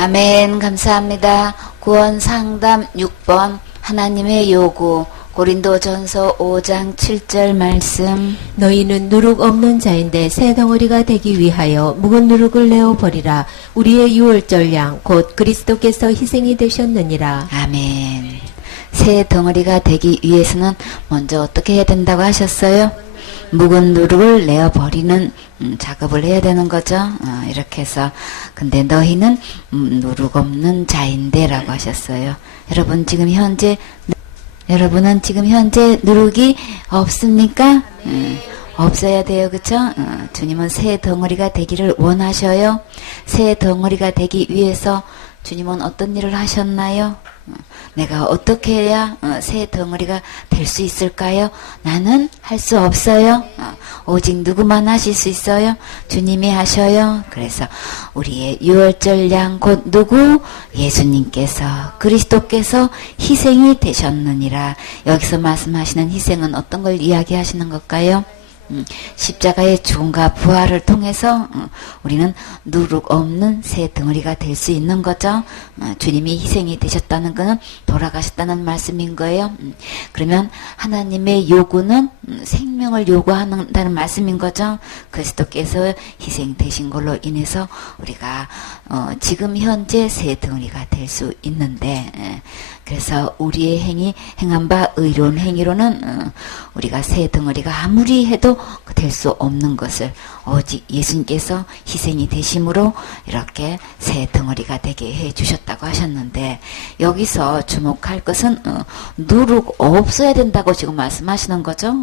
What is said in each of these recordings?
아멘. 감사합니다. 구원 상담 6번 하나님의 요구 고린도전서 5장 7절 말씀. 너희는 누룩 없는 자인데 새 덩어리가 되기 위하여 묵은 누룩을 내어 버리라. 우리의 유월절 양 곧 그리스도께서 희생이 되셨느니라. 아멘. 새 덩어리가 되기 위해서는 먼저 어떻게 해야 된다고 하셨어요? 묵은 누룩을 내어 버리는 작업을 해야 되는 거죠. 이렇게 해서 근데 너희는 누룩 없는 자인데 라고 하셨어요. 여러분은 지금 현재 누룩이 없습니까? 없어야 돼요. 그쵸? 주님은 새 덩어리가 되기를 원하셔요. 새 덩어리가 되기 위해서 주님은 어떤 일을 하셨나요? 내가 어떻게 해야 새 덩어리가 될 수 있을까요? 나는 할 수 없어요. 오직 누구만 하실 수 있어요? 주님이 하셔요. 그래서 우리의 유월절 양 곧 누구? 예수님께서 그리스도께서 희생이 되셨느니라. 여기서 말씀하시는 희생은 어떤 걸 이야기하시는 걸까요? 십자가의 죽음과 부활을 통해서 우리는 누룩 없는 새 덩어리가 될 수 있는 거죠. 주님이 희생이 되셨다는 것은 돌아가셨다는 말씀인 거예요. 그러면 하나님의 요구는 생명을 요구한다는 말씀인 거죠. 그리스도께서 희생되신 걸로 인해서 우리가 지금 현재 새 덩어리가 될 수 있는데, 그래서 우리의 행한 바 의로운 행위로는 우리가 새 덩어리가 아무리 해도 될 수 없는 것을 오직 예수님께서 희생이 되심으로 이렇게 새 덩어리가 되게 해 주셨다고 하셨는데, 여기서 주목할 것은 누룩 없어야 된다고 지금 말씀하시는 거죠.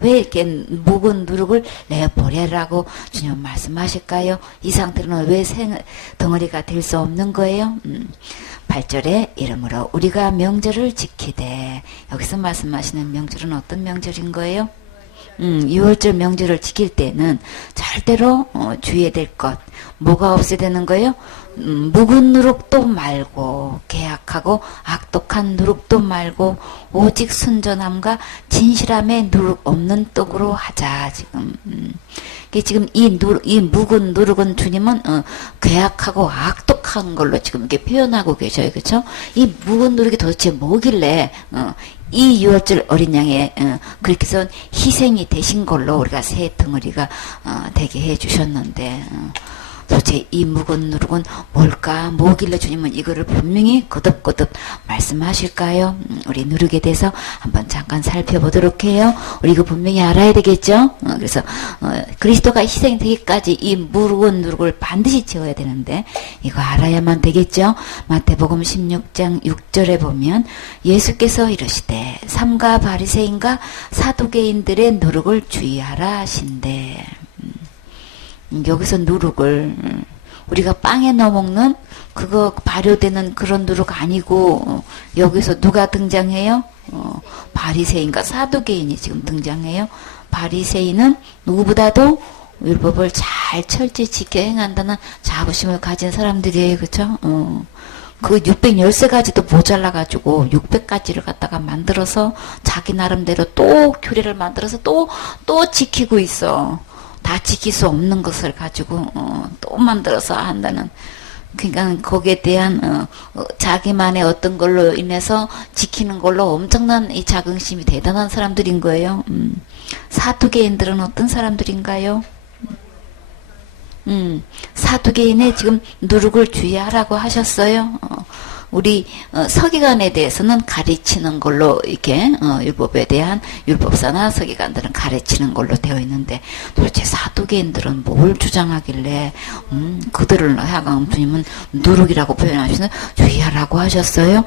왜 이렇게 묵은 누룩을 내버려라고 주님 말씀하실까요? 이 상태로는 왜 새 덩어리가 될 수 없는 거예요? 8절에 이름으로 우리가 명절을 지키되, 여기서 말씀하시는 명절은 어떤 명절인 거예요? 6월절 명절을 지킬 때는 절대로 주의해야 될 것, 뭐가 없어야 되는 거예요? 묵은 누룩도 말고, 계약하고 악독한 누룩도 말고, 오직 순전함과 진실함의 누룩 없는 떡으로 하자. 지금 이 묵은 누룩은 주님은 괴악하고 악독한 걸로 지금 이렇게 표현하고 계셔요. 그렇죠? 이 묵은 누룩이 도대체 뭐길래 이 유월절 어린 양의 그렇게 해서 희생이 되신 걸로 우리가 새 덩어리가 되게 해 주셨는데, 도대체 이 묵은 누룩은 뭘까? 뭐길래 주님은 이거를 분명히 거듭거듭 말씀하실까요? 우리 누룩에 대해서 한번 잠깐 살펴보도록 해요. 우리 이거 분명히 알아야 되겠죠? 그래서 그리스도가 희생되기까지 이 묵은 누룩을 반드시 채워야 되는데 이거 알아야만 되겠죠? 마태복음 16장 6절에 보면 예수께서 이르시되 삼가 바리새인과 사두개인들의 누룩을 주의하라 하신대. 여기서 누룩을 우리가 빵에 넣어 먹는 그거 발효되는 그런 누룩 아니고, 여기서 누가 등장해요? 바리새인과 사두개인이 지금 등장해요. 바리새인은 누구보다도 율법을 잘 철저히 지켜 행한다는 자부심을 가진 사람들이에요. 그쵸? 그 610가지도 모자라가지고 600가지를 갖다가 만들어서 자기 나름대로 또 규례를 만들어서 또 지키고 있어. 다 지킬 수 없는 것을 가지고 또 만들어서 한다는, 그러니까 거기에 대한 자기만의 어떤 걸로 인해서 지키는 걸로 엄청난 이 자긍심이 대단한 사람들인 거예요. 사두개인들은 어떤 사람들인가요? 사두개인의 지금 누룩을 주의하라고 하셨어요. 우리 서기관에 대해서는 가르치는 걸로 이렇게 율법에 대한 율법사나 서기관들은 가르치는 걸로 되어 있는데, 도대체 사두개인들은 뭘 주장하길래 그들을 향한 주님은 누룩이라고 표현하시는 주의하라고 하셨어요.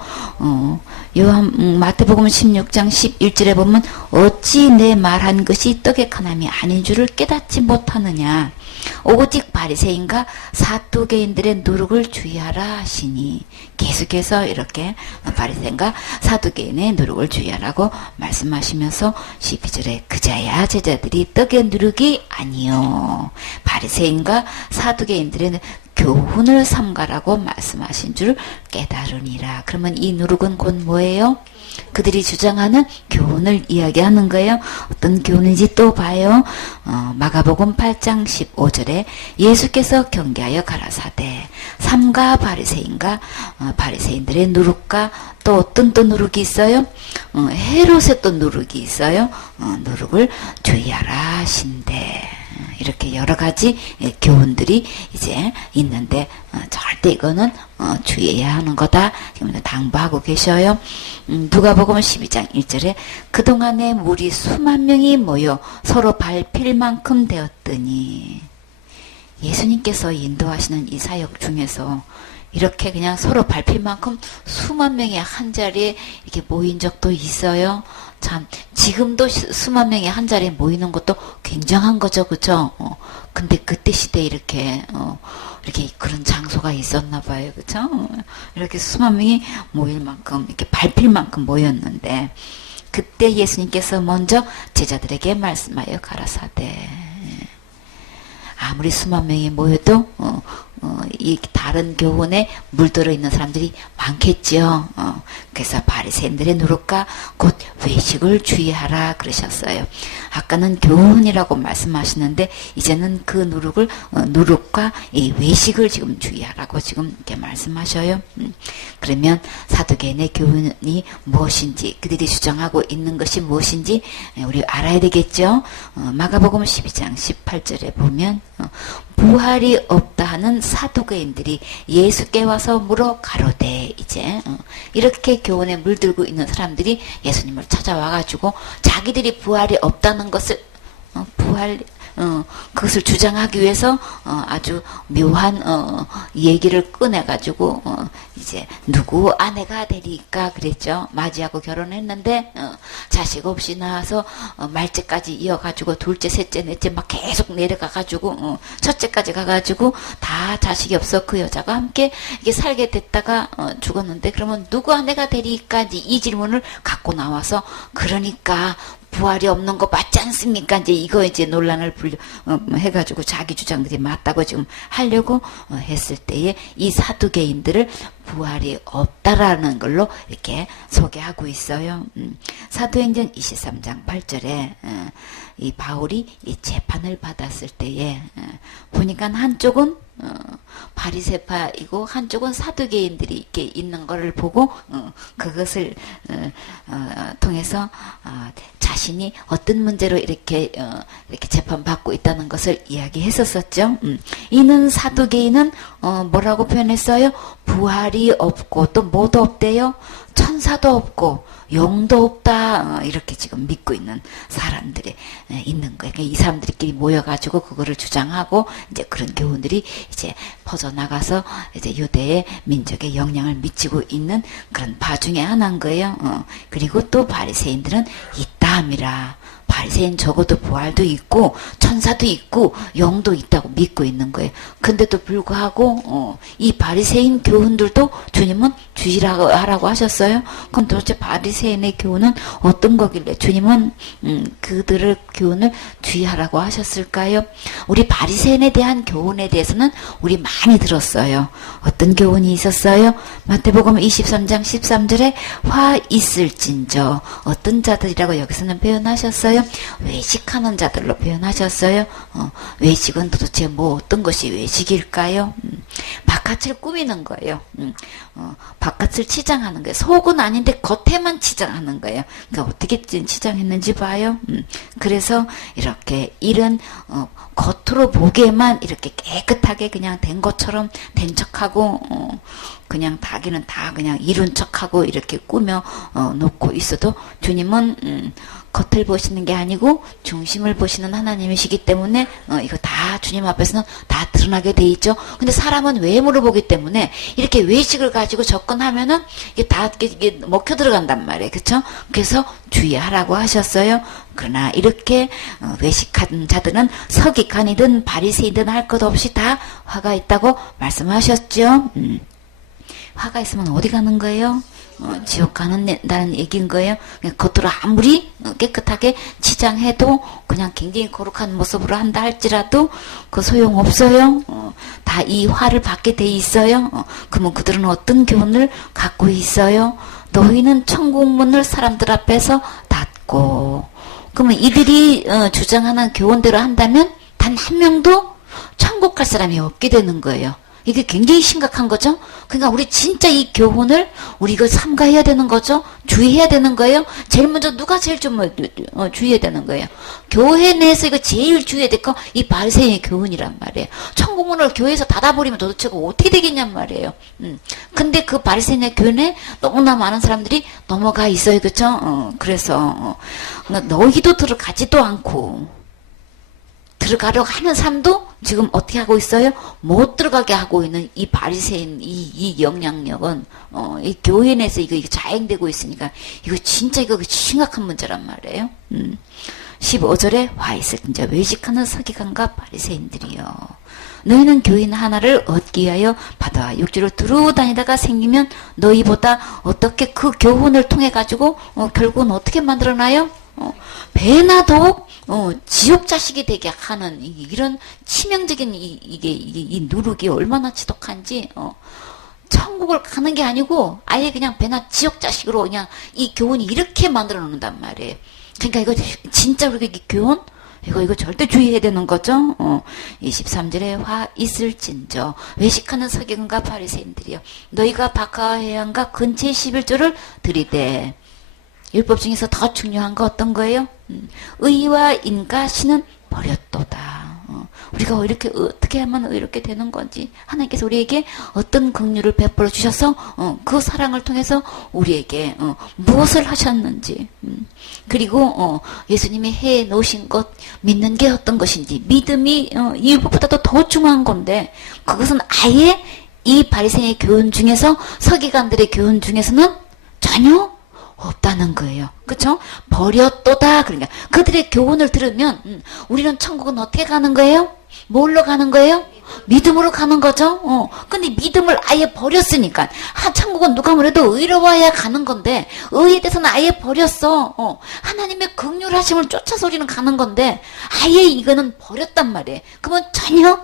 마태복음 16장 11절에 보면 어찌 내 말한 것이 떡의 하나님이 아닌 줄을 깨닫지 못하느냐, 오직 바리새인과 사두개인들의 누룩을 주의하라 하시니, 계속해서 이렇게 바리새인과 사두개인의 누룩을 주의하라고 말씀하시면서 12절에 그자야 제자들이 떡의 누룩이 아니요 바리새인과 사두개인들의 교훈을 삼가라고 말씀하신 줄 깨달으니라. 그러면 이 누룩은 곧 뭐예요? 그들이 주장하는 교훈을 이야기하는 거예요. 어떤 교훈인지 또 봐요. 마가복음 8장 15절에 예수께서 경계하여 가라사대 삼가 바리새인과 바리새인들의 누룩과 또 어떤 또 누룩이 있어요? 헤롯의 또 누룩이 있어요. 누룩을 주의하라 하신대. 이렇게 여러 가지 교훈들이 이제 있는데 절대 이거는 주의해야 하는 거다. 지금 당부하고 계셔요. 누가복음 12장 1절에 그동안에 무리 수만 명이 모여 서로 밟힐 만큼 되었더니 예수님께서 인도하시는 이 사역 중에서 이렇게 그냥 서로 밟힐 만큼 수만 명이 한 자리에 이렇게 모인 적도 있어요. 참 지금도 수만 명이 한 자리에 모이는 것도 굉장한 거죠, 그죠? 근데 그때 시대에 이렇게 그런 장소가 있었나 봐요, 그죠? 이렇게 수만 명이 모일 만큼 이렇게 밟힐 만큼 모였는데 그때 예수님께서 먼저 제자들에게 말씀하여 가라사대 아무리 수만 명이 모여도 이 다른 교훈에 물들어 있는 사람들이 많겠지요. 그래서 바리새인들의 누룩과 곧 외식을 주의하라 그러셨어요. 아까는 교훈이라고 말씀하시는데 이제는 그 누룩과 이 외식을 지금 주의하라고 지금 이렇게 말씀하셔요. 그러면 사두개인의 교훈이 무엇인지 그들이 주장하고 있는 것이 무엇인지 우리 알아야 되겠죠. 마가복음 12장 18절에 보면 부활이 없다 하는 사두개인들이 예수께 와서 물어 가로되 이제 이렇게 교훈에 물들고 있는 사람들이 예수님을 찾아와가지고 자기들이 부활이 없다는 것을 그것을 주장하기 위해서 아주 묘한 얘기를 꺼내가지고 이제 누구 아내가 되리까 그랬죠. 맞이하고 결혼했는데 자식 없이 낳아서 말째까지 이어가지고 둘째, 셋째, 넷째 막 계속 내려가가지고 첫째까지 가가지고 다 자식이 없어 그 여자가 함께 이게 살게 됐다가 죽었는데 그러면 누구 아내가 되리까지 이 질문을 갖고 나와서 그러니까 부활이 없는 거 맞지 않습니까? 이제 이거 이제 논란을 해가지고 자기 주장들이 맞다고 지금 하려고 했을 때에 이 사두개인들을 부활이 없다라는 걸로 이렇게 소개하고 있어요. 사도행전 23장 8절에 이 바울이 이 재판을 받았을 때에 보니까 한쪽은 바리새파이고 한쪽은 사두개인들이 이렇게 있는 것을 보고 그것을 통해서 자신이 어떤 문제로 이렇게 재판받고 있다는 것을 이야기했었었죠. 이는 사두개인은 뭐라고 표현했어요? 부활이 없고 또 뭐도 없대요? 천사도 없고 용도 없다 이렇게 지금 믿고 있는 사람들이 있는 거예요. 그러니까 이 사람들끼리 모여가지고 그거를 주장하고 이제 그런 교훈들이 이제 퍼져나가서 이제 유대의 민족에 영향을 미치고 있는 그런 바 중에 하나인 거예요. 그리고 또 바리새인들은 있다함이라. 바리새인 적어도 부활도 있고 천사도 있고 영도 있다고 믿고 있는 거예요. 근데도 불구하고 이 바리새인 교훈들도 주님은 주의하라고 하셨어요. 그럼 도대체 바리새인의 교훈은 어떤 거길래 주님은 그들의 교훈을 주의하라고 하셨을까요? 우리 바리새인에 대한 교훈에 대해서는 우리 많이 들었어요. 어떤 교훈이 있었어요? 마태복음 23장 13절에 화 있을진저 어떤 자들이라고 여기서는 표현하셨어요? 외식하는 자들로 표현하셨어요. 외식은 도대체 뭐 어떤 것이 외식일까요? 바깥을 꾸미는 거예요. 바깥을 치장하는 거예요. 속은 아닌데 겉에만 치장하는 거예요. 그러니까 어떻게 치장했는지 봐요. 그래서 이렇게 이런 겉으로 보기에만 이렇게 깨끗하게 그냥 된 것처럼 된 척하고 그냥 자기는 다 그냥 이룬 척하고 이렇게 꾸며 놓고 있어도 주님은 겉을 보시는 게 아니고 중심을 보시는 하나님이시기 때문에 이거 다 주님 앞에서는 다 드러나게 돼 있죠. 근데 사람은 외모를 보기 때문에 이렇게 외식을 가지고 접근하면은 이게 다 이게 먹혀 들어간단 말이에요. 그렇죠? 그래서 주의하라고 하셨어요. 그러나 이렇게 외식한 자들은 서기관이든 바리새이든 할 것 없이 다 화가 있다고 말씀하셨죠. 화가 있으면 어디 가는 거예요? 지옥 가는다는 얘기인 거예요. 겉으로 아무리 깨끗하게 치장해도 그냥 굉장히 거룩한 모습으로 한다 할지라도 그 소용없어요. 다 이 화를 받게 돼 있어요. 그러면 그들은 어떤 교훈을 갖고 있어요? 너희는 천국 문을 사람들 앞에서 닫고, 그러면 이들이 주장하는 교훈대로 한다면 단 한 명도 천국 갈 사람이 없게 되는 거예요. 이게 굉장히 심각한 거죠. 그러니까 우리 진짜 이 교훈을 우리 이거 삼가해야 되는 거죠. 주의해야 되는 거예요. 제일 먼저 누가 제일 좀 주의해야 되는 거예요. 교회 내에서 이거 제일 주의해야 될 거 이 바리새인의 교훈이란 말이에요. 천국문을 교회에서 닫아버리면 도대체 어떻게 되겠냔 말이에요. 근데 그 바리새인의 교훈에 너무나 많은 사람들이 넘어가 있어요. 그렇죠? 그래서 너희도 들어가지도 않고 들어가려고 하는 사람도 지금 어떻게 하고 있어요? 못 들어가게 하고 있는 이 바리새인 이 영향력은 이 교회 내에서 이거 자행되고 있으니까 이거 진짜 이거 심각한 문제란 말이에요. 15절에 와 있을진저 외식하는 서기관과 바리새인들이요. 너희는 교인 하나를 얻기 위하여 바다와 육지를 두루 다니다가 생기면 너희보다 어떻게 그 교훈을 통해 가지고 결국은 어떻게 만들어놔요? 배나 더욱 지옥 자식이 되게 하는 이런 치명적인 이 누룩이 얼마나 지독한지 천국을 가는 게 아니고 아예 그냥 배나 지옥 자식으로 그냥 이 교훈이 이렇게 만들어 놓는단 말이에요. 그러니까 이거 진짜 우리가 이 교훈 이거 절대 주의해야 되는 거죠. 23절에 화 있을진저 외식하는 서기관과 바리새인들이여 너희가 바카 해안가 근처의 11조를 들이대. 율법 중에서 더 중요한 거 어떤 거예요? 의와 인과 신은 버렸도다. 우리가 이렇게 어떻게 하면 이렇게 되는 건지 하나님께서 우리에게 어떤 긍휼을 베풀어 주셔서 그 사랑을 통해서 우리에게 무엇을 하셨는지 그리고 예수님이 해 놓으신 것 믿는 게 어떤 것인지 믿음이 이 율법보다도 더 중요한 건데 그것은 아예 이 바리새인의 교훈 중에서 서기관들의 교훈 중에서는 전혀 없다는 거예요. 그쵸? 버렸도다. 그러니까 그들의 교훈을 들으면 우리는 천국은 어떻게 가는 거예요? 뭘로 가는 거예요? 믿음으로 가는 거죠. 근데 믿음을 아예 버렸으니까 천국은 누가 뭐래도 의로워야 가는 건데 의에 대해서는 아예 버렸어. 하나님의 긍휼하심을 쫓아서 우리는 가는 건데 아예 이거는 버렸단 말이에요. 그러면 전혀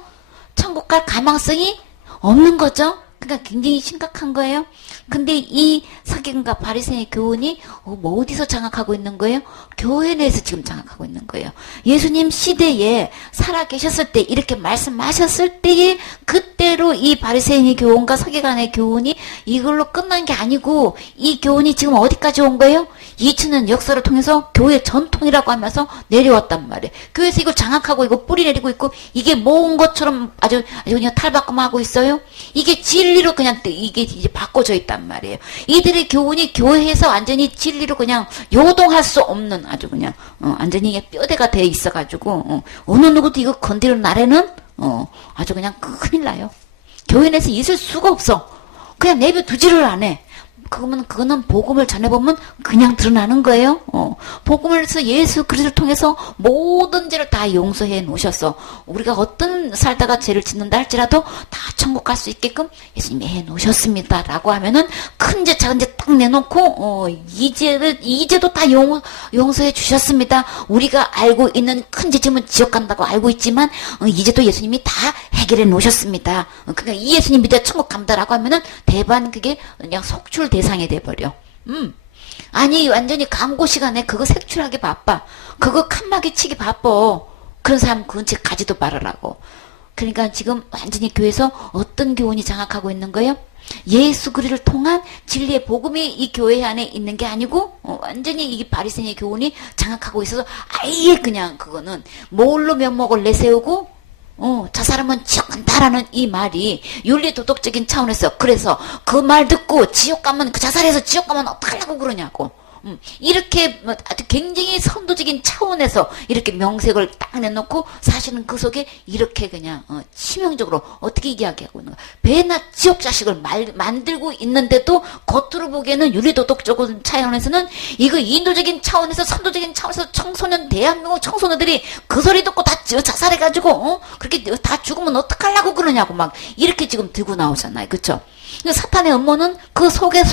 천국 갈 가망성이 없는 거죠. 그러니까 굉장히 심각한 거예요. 근데 이 서기관과 바리새인의 교훈이 뭐 어디서 장악하고 있는 거예요? 교회 내에서 지금 장악하고 있는 거예요. 예수님 시대에 살아 계셨을 때 이렇게 말씀하셨을 때에 그때로 이 바리새인의 교훈과 서기관의 교훈이 이걸로 끝난 게 아니고 이 교훈이 지금 어디까지 온 거예요? 2000년 역사를 통해서 교회 전통이라고 하면서 내려왔단 말이에요. 교회에서 이걸 장악하고 이거 뿌리 내리고 있고 이게 모은 것처럼 아주 그냥 탈바꿈하고 있어요. 이게 진리로 그냥 이게 이제 바꿔져 있단 말이에요. 이들의 교훈이 교회에서 완전히 진리로 그냥 요동할 수 없는 아주 그냥 완전히 뼈대가 돼 있어가지고 어느 누구도 이거 건드리는 날에는 아주 그냥 큰일 나요. 교회 내에서 있을 수가 없어. 그냥 내버 두지를 안 해. 그거는 복음을 전해보면 그냥 드러나는 거예요. 복음을 해서 예수 그리스도를 통해서 모든 죄를 다 용서해 놓으셨어. 우리가 어떤 살다가 죄를 짓는다 할지라도 다 천국 갈 수 있게끔 예수님이 해 놓으셨습니다. 라고 하면은 큰 죄, 작은 죄 딱 내놓고, 이 죄도 다 용서해 주셨습니다. 우리가 알고 있는 큰 죄 지면 지옥 간다고 알고 있지만, 이 죄도 예수님이 다 해결해 놓으셨습니다. 그러니까 이 예수님 믿어 천국 간다라고 하면은 대반 그게 그냥 속출 대상이 돼버려. 아니 완전히 광고 시간에 그거 색출하기 바빠. 그거 칸막이 치기 바빠. 그런 사람 근처에 가지도 말으라고. 그러니까 지금 완전히 교회에서 어떤 교훈이 장악하고 있는 거예요? 예수 그리스도를 통한 진리의 복음이 이 교회 안에 있는 게 아니고 완전히 이 바리새인의 교훈이 장악하고 있어서 아예 그냥 그거는 뭘로 면목을 내세우고 저 사람은 지옥 간다라는 이 말이 윤리 도덕적인 차원에서 그래서 그 말 듣고 지옥 가면 그 자살해서 지옥 가면 어떡하려고 그러냐고 이렇게 아주 굉장히 선도적인 차원에서 이렇게 명색을 딱 내놓고 사실은 그 속에 이렇게 그냥 치명적으로 어떻게 이야기하고 있는 거야. 배나 지옥 자식을 만들고 있는데도 겉으로 보기에는 윤리도덕적인 차원에서는 이거 인도적인 차원에서 선도적인 차원에서 청소년 대한민국 청소년들이 그 소리 듣고 다 자살해가지고 그렇게 다 죽으면 어떡하려고 그러냐고 막 이렇게 지금 들고 나오잖아요. 그쵸? 사탄의 음모는 그 속에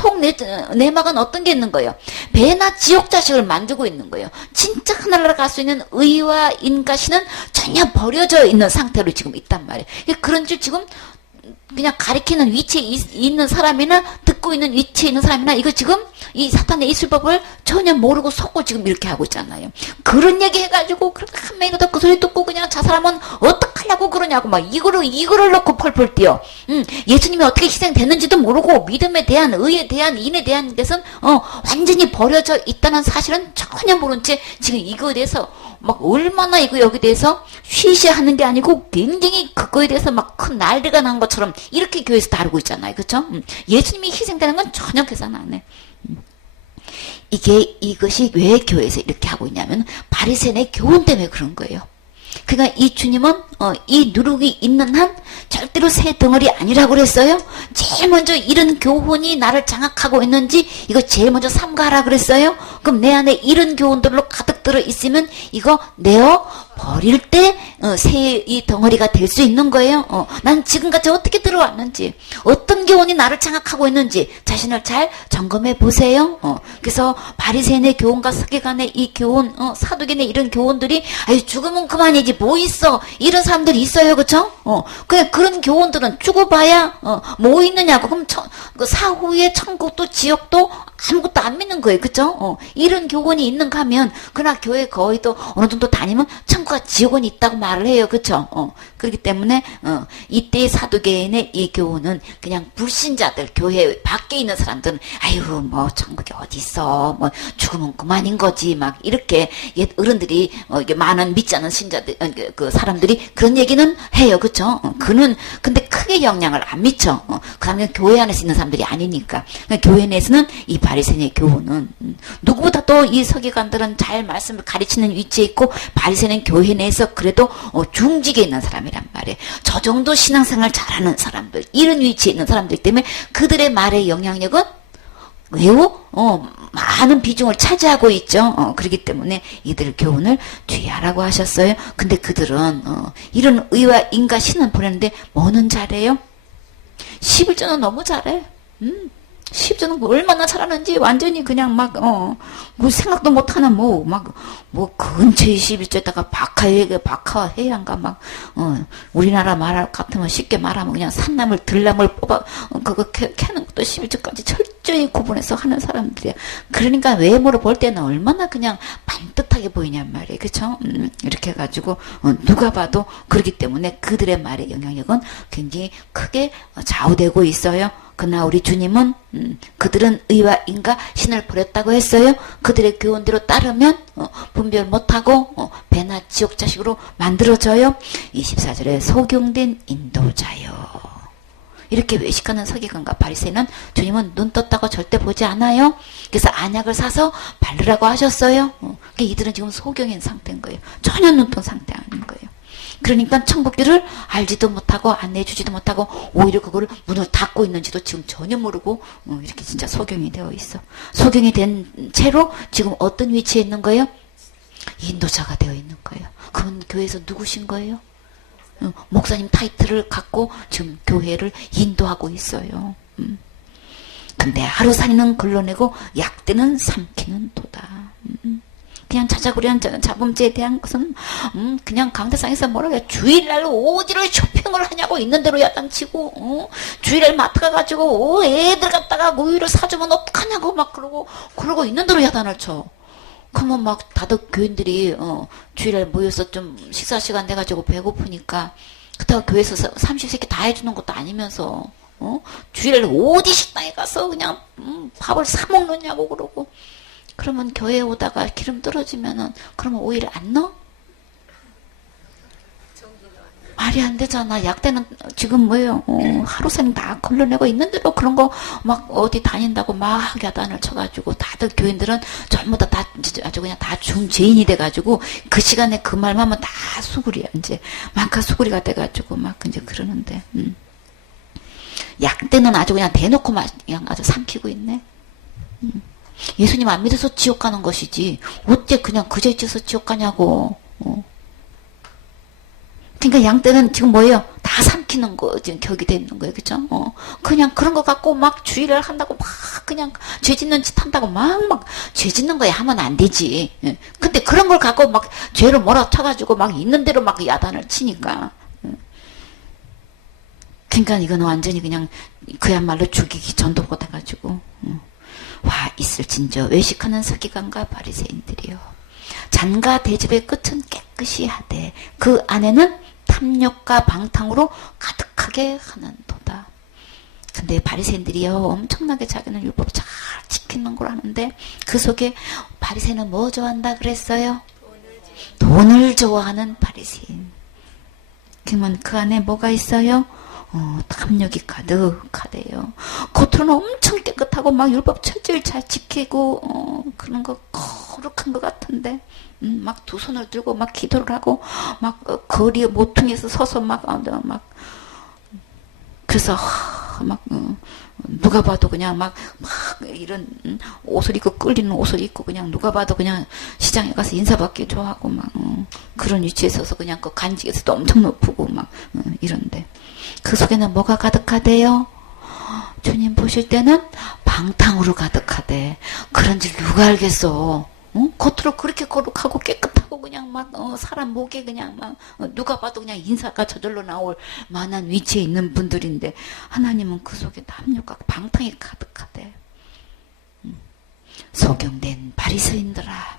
내막은 어떤 게 있는 거예요? 배나 지옥 자식을 만들고 있는 거예요. 진짜 하늘나라 갈 수 있는 의와 인과 신은 전혀 버려져 있는 상태로 지금 있단 말이에요. 그런 줄 지금 그냥 가리키는 위치에 있는 사람이나 듣고 있는 위치에 있는 사람이나 이거 지금 이 사탄의 이술법을 전혀 모르고 속고 지금 이렇게 하고 있잖아요. 그런 얘기 해가지고 그렇게 한 명이라도 그 소리 듣고 그냥 저 사람은 어떡하려고 그러냐고 막 이거를 놓고 펄펄 뛰어. 예수님이 어떻게 희생됐는지도 모르고 믿음에 대한 의에 대한 인에 대한 것은 완전히 버려져 있다는 사실은 전혀 모른 채 지금 이거에 대해서 막 얼마나 이거 여기 대해서 쉬쉬하는 게 아니고 굉장히 그거에 대해서 막 큰 난리가 난 것처럼 이렇게 교회에서 다루고 있잖아요. 그렇죠? 예수님이 희생되는 건 전혀 계산 안 해. 이것이 왜 교회에서 이렇게 하고 있냐면 바리새인의 교훈 때문에 그런 거예요. 그러니까 이 주님은 이 누룩이 있는 한 절대로 새 덩어리 아니라고 그랬어요. 제일 먼저 이런 교훈이 나를 장악하고 있는지 이거 제일 먼저 삼가하라 그랬어요. 그럼 내 안에 이런 교훈들로 가득 들어 있으면 이거 내어 버릴 때 새 이 덩어리가 될 수 있는 거예요. 난 지금까지 어떻게 들어왔는지 어떤 교훈이 나를 장악하고 있는지 자신을 잘 점검해 보세요. 그래서 바리새인의 교훈과 서기관의 이 교훈, 사두개인의 이런 교훈들이 아유 죽으면 그만이지 뭐 있어 이런 사람들이 있어요. 그쵸? 그냥 그런 교훈들은 죽어봐야 뭐 있느냐고. 그럼 그 사후의 천국도 지옥도 아무것도 안 믿는 거예요. 그쵸? 이런 교훈이 있는가 하면 그러나 교회 거의 또 어느 정도 다니면 천국과 지옥은 있다고 말을 해요. 그쵸? 그렇기 때문에 이때의 사두개인의 이 교훈은 그냥 불신자들, 교회 밖에 있는 사람들은 아유 뭐 천국이 어디 있어, 뭐 죽으면 그만인 거지, 막 이렇게 옛 어른들이 이게 많은 믿지 않는 신자들, 그 사람들이 그런 얘기는 해요. 그쵸? 근데 크게 영향을 안 미쳐. 그 사람은 교회 안에서 있는 사람들이 아니니까. 그러니까 교회 내에서는 이 바리새인의 교훈은 누구보다도 이 서기관들은 잘 말씀을 가르치는 위치에 있고 바리새인은 교회 내에서 그래도 중직에 있는 사람이란 말이에요. 저 정도 신앙생활 잘하는 사람들, 이런 위치에 있는 사람들 때문에 그들의 말의 영향력은 매우 많은 비중을 차지하고 있죠. 그렇기 때문에 이들 교훈을 주의하라고 하셨어요. 근데 그들은 이런 의와 인과 신은 보냈는데 뭐는 잘해요? 11조는 너무 잘해. 11조는 얼마나 잘하는지 완전히 그냥 막 뭐 생각도 못하는 뭐 근처에 11조에다가 박하해양가 막 우리나라 말 같으면 쉽게 말하면 그냥 산나물 들나물 뽑아 그거 캐는 것도 11조까지 철저히 구분해서 하는 사람들이야. 그러니까 외모로 볼 때는 얼마나 그냥 반듯하게 보이냔 말이에요. 그쵸? 이렇게 해가지고 누가 봐도 그렇기 때문에 그들의 말의 영향력은 굉장히 크게 좌우되고 있어요. 그러나 우리 주님은 그들은 의와 인과 신을 버렸다고 했어요. 그들의 교훈대로 따르면 분별 못하고 배나 지옥 자식으로 만들어져요. 24절에 소경된 인도자요. 이렇게 외식하는 서기관과 바리새인은 주님은 눈 떴다고 절대 보지 않아요. 그래서 안약을 사서 바르라고 하셨어요. 그러니까 이들은 지금 소경인 상태인 거예요. 전혀 눈 뜬 상태 아닌 거예요. 그러니까 천국길을 알지도 못하고 안내해주지도 못하고 오히려 그거를 문을 닫고 있는지도 지금 전혀 모르고 이렇게 진짜 소경이 되어 있어. 소경이 된 채로 지금 어떤 위치에 있는 거예요? 인도자가 되어 있는 거예요. 그건 교회에서 누구신 거예요? 목사님 타이틀을 갖고 지금 교회를 인도하고 있어요. 근데 하루 살이는 걸러내고 약대는 삼키는 도다. 그냥 자자구리한 자범죄에 대한 것은 그냥 강대상에서 뭐라고 해, 주일날 오지를 쇼핑을 하냐고 있는 대로 야단치고 주일날 마트 가가지고 애들 갖다가 우유를 사주면 어떡하냐고 막 그러고 있는 대로 야단을 쳐. 그러면 막 다들 교인들이 주일날 모여서 좀 식사 시간 돼가지고 배고프니까 그렇다고 교회에서 삼시세끼 다 해주는 것도 아니면서 주일날 어디 식당에 가서 그냥 밥을 사 먹느냐고 그러고. 그러면 교회에 오다가 기름 떨어지면은 그러면 오일 안 넣어? 말이 안 되잖아. 약대는 지금 뭐예요? 하루살이 다 걸러내고 있는 대로 그런 거 막 어디 다닌다고 막 야단을 쳐가지고 다들 교인들은 전부 다 아주 그냥 다 중죄인이 돼가지고 그 시간에 그 말만 하면 다 수구리야. 이제 막가 수구리가 돼가지고 막 이제 그러는데 약대는 아주 그냥 대놓고 그냥 아주 삼키고 있네. 예수님 안 믿어서 지옥 가는 것이지 어째 그냥 그저 있어서 지옥 가냐고. 그러니까 양떼는 지금 뭐예요? 다 삼키는 거 지금 격이 돼 있는 거예요, 그죠? 그냥 그런 거 갖고 막 주의를 한다고 막 그냥 죄 짓는 짓 한다고 막 죄 짓는 거에 하면 안 되지. 예. 근데 그런 걸 갖고 막 죄를 몰아쳐가지고 막 있는 대로 막 야단을 치니까. 그러니까 이거는 완전히 그냥 그야말로 죽이기 전도가 돼가지고. 와 있을진저 외식하는 서기관과 바리새인들이요. 잔과 대접의 끝은 깨끗이 하되 그 안에는 탐욕과 방탕으로 가득하게 하는도다. 근데 바리새인들이요 엄청나게 자기는 율법 잘 지키는 걸 아는데 그 속에 바리새인은 뭐 좋아한다 그랬어요? 돈을 좋아하는 바리새인. 그러면 그 안에 뭐가 있어요? 탐욕이 가득하대요. 겉으로는 엄청 깨끗하고 막 율법 철저히 잘 지키고 그런 거 거룩한 것 같은데 막 두 손을 들고 막 기도를 하고 막 거리에 모퉁이에서 서서 막 그래서 막 누가 봐도 그냥 막 이런 옷을 입고 끌리는 옷을 입고 그냥 누가 봐도 그냥 시장에 가서 인사받기 좋아하고 막 그런 위치에 서서 그냥 그 간직에서도 엄청 높고 막 이런데 그 속에는 뭐가 가득하대요? 주님 보실 때는 방탕으로 가득하대. 그런지 누가 알겠어? 겉으로 그렇게 거룩하고 깨끗하고 그냥 막 사람 목에 그냥 막 누가 봐도 그냥 인사가 저절로 나올 만한 위치에 있는 분들인데 하나님은 그 속에 탐욕과 방탕이 가득하대. 소경된 바리새인들아,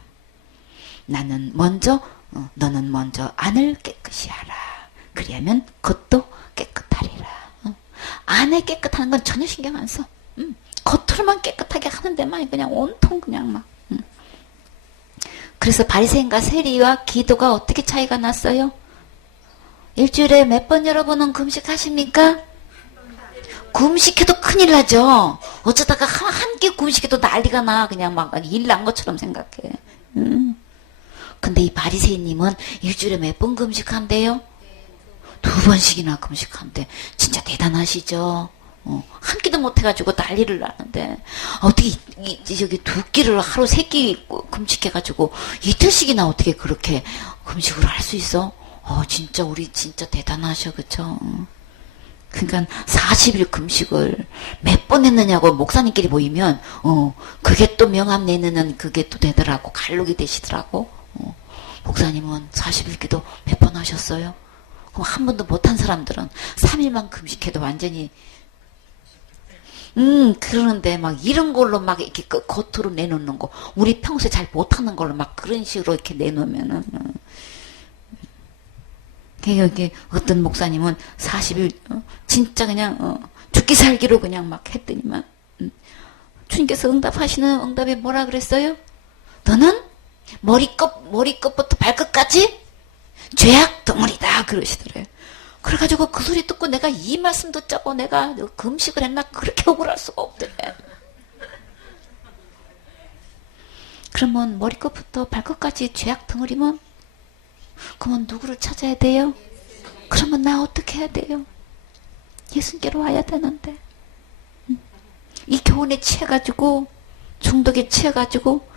너는 먼저 안을 깨끗이 하라. 그리하면 겉도 깨끗하리라. 안에 깨끗한 건 전혀 신경 안 써. 겉으로만 깨끗하게 하는 데만 그냥 온통 그냥 막. 그래서 바리새인과 세리와 기도가 어떻게 차이가 났어요? 일주일에 몇 번 여러분은 금식하십니까? 금식해도 큰일 나죠. 어쩌다가 한 끼 금식해도 난리가 나. 그냥 막 일 난 것처럼 생각해. 근데 이 바리새인님은 일주일에 몇 번 금식한대요? 2번씩이나 금식한대. 진짜 대단하시죠? 한 끼도 못 해가지고 난리를 나는데 어떻게 저기 2끼를 하루 3끼 금식해가지고 이틀씩이나 어떻게 그렇게 금식을 할 수 있어? 진짜 우리 진짜 대단하셔, 그쵸? 그러니까 40일 금식을 몇 번 했느냐고 목사님끼리 모이면 그게 또 명함 내는 그게 또 되더라고. 갈록이 되시더라고. 목사님은 40일 기도 몇 번 하셨어요? 그럼 한 번도 못한 사람들은 3일만 금식해도 완전히 그러는데 막 이런 걸로 막 이렇게 겉으로 내놓는 거 우리 평소에 잘 못하는 걸로 막 그런 식으로 이렇게 내놓으면은 여기 어떤 목사님은 40일 진짜 그냥 죽기 살기로 그냥 막 했더니만 주님께서 응답하시는 응답에 뭐라 그랬어요? 너는 머리끝부터 발끝까지 죄악 덩어리다 그러시더래요. 그래가지고 그 소리 듣고 내가 이 말씀 듣자고 내가 금식을 했나 그렇게 억울할 수가 없대. 그러면 머리끝부터 발끝까지 죄악 덩어리면 그러면 누구를 찾아야 돼요? 그러면 나 어떻게 해야 돼요? 예수님께로 와야 되는데 이 교훈에 취해가지고 중독에 취해가지고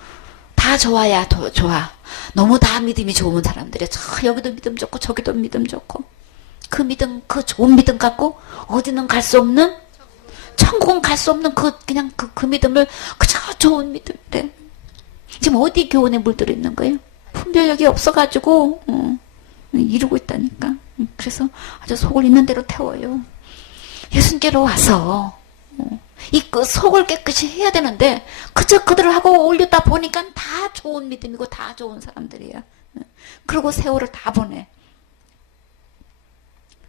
다 좋아야 좋아. 너무 다 믿음이 좋은 사람들이야. 여기도 믿음 좋고 저기도 믿음 좋고 그 믿음, 그 좋은 믿음 갖고 어디는 갈 수 없는 천국은 갈 수 없는 그냥 그 믿음을 그저 좋은 믿음이래. 지금 어디 교훈에 물들어 있는 거예요? 분별력이 없어가지고 이러고 있다니까. 그래서 아주 속을 있는 대로 태워요. 예수님께로 와서 이 그 속을 깨끗이 해야 되는데 그저 그들을 하고 올렸다 보니까 다 좋은 믿음이고 다 좋은 사람들이야. 그리고 세월을 다 보내.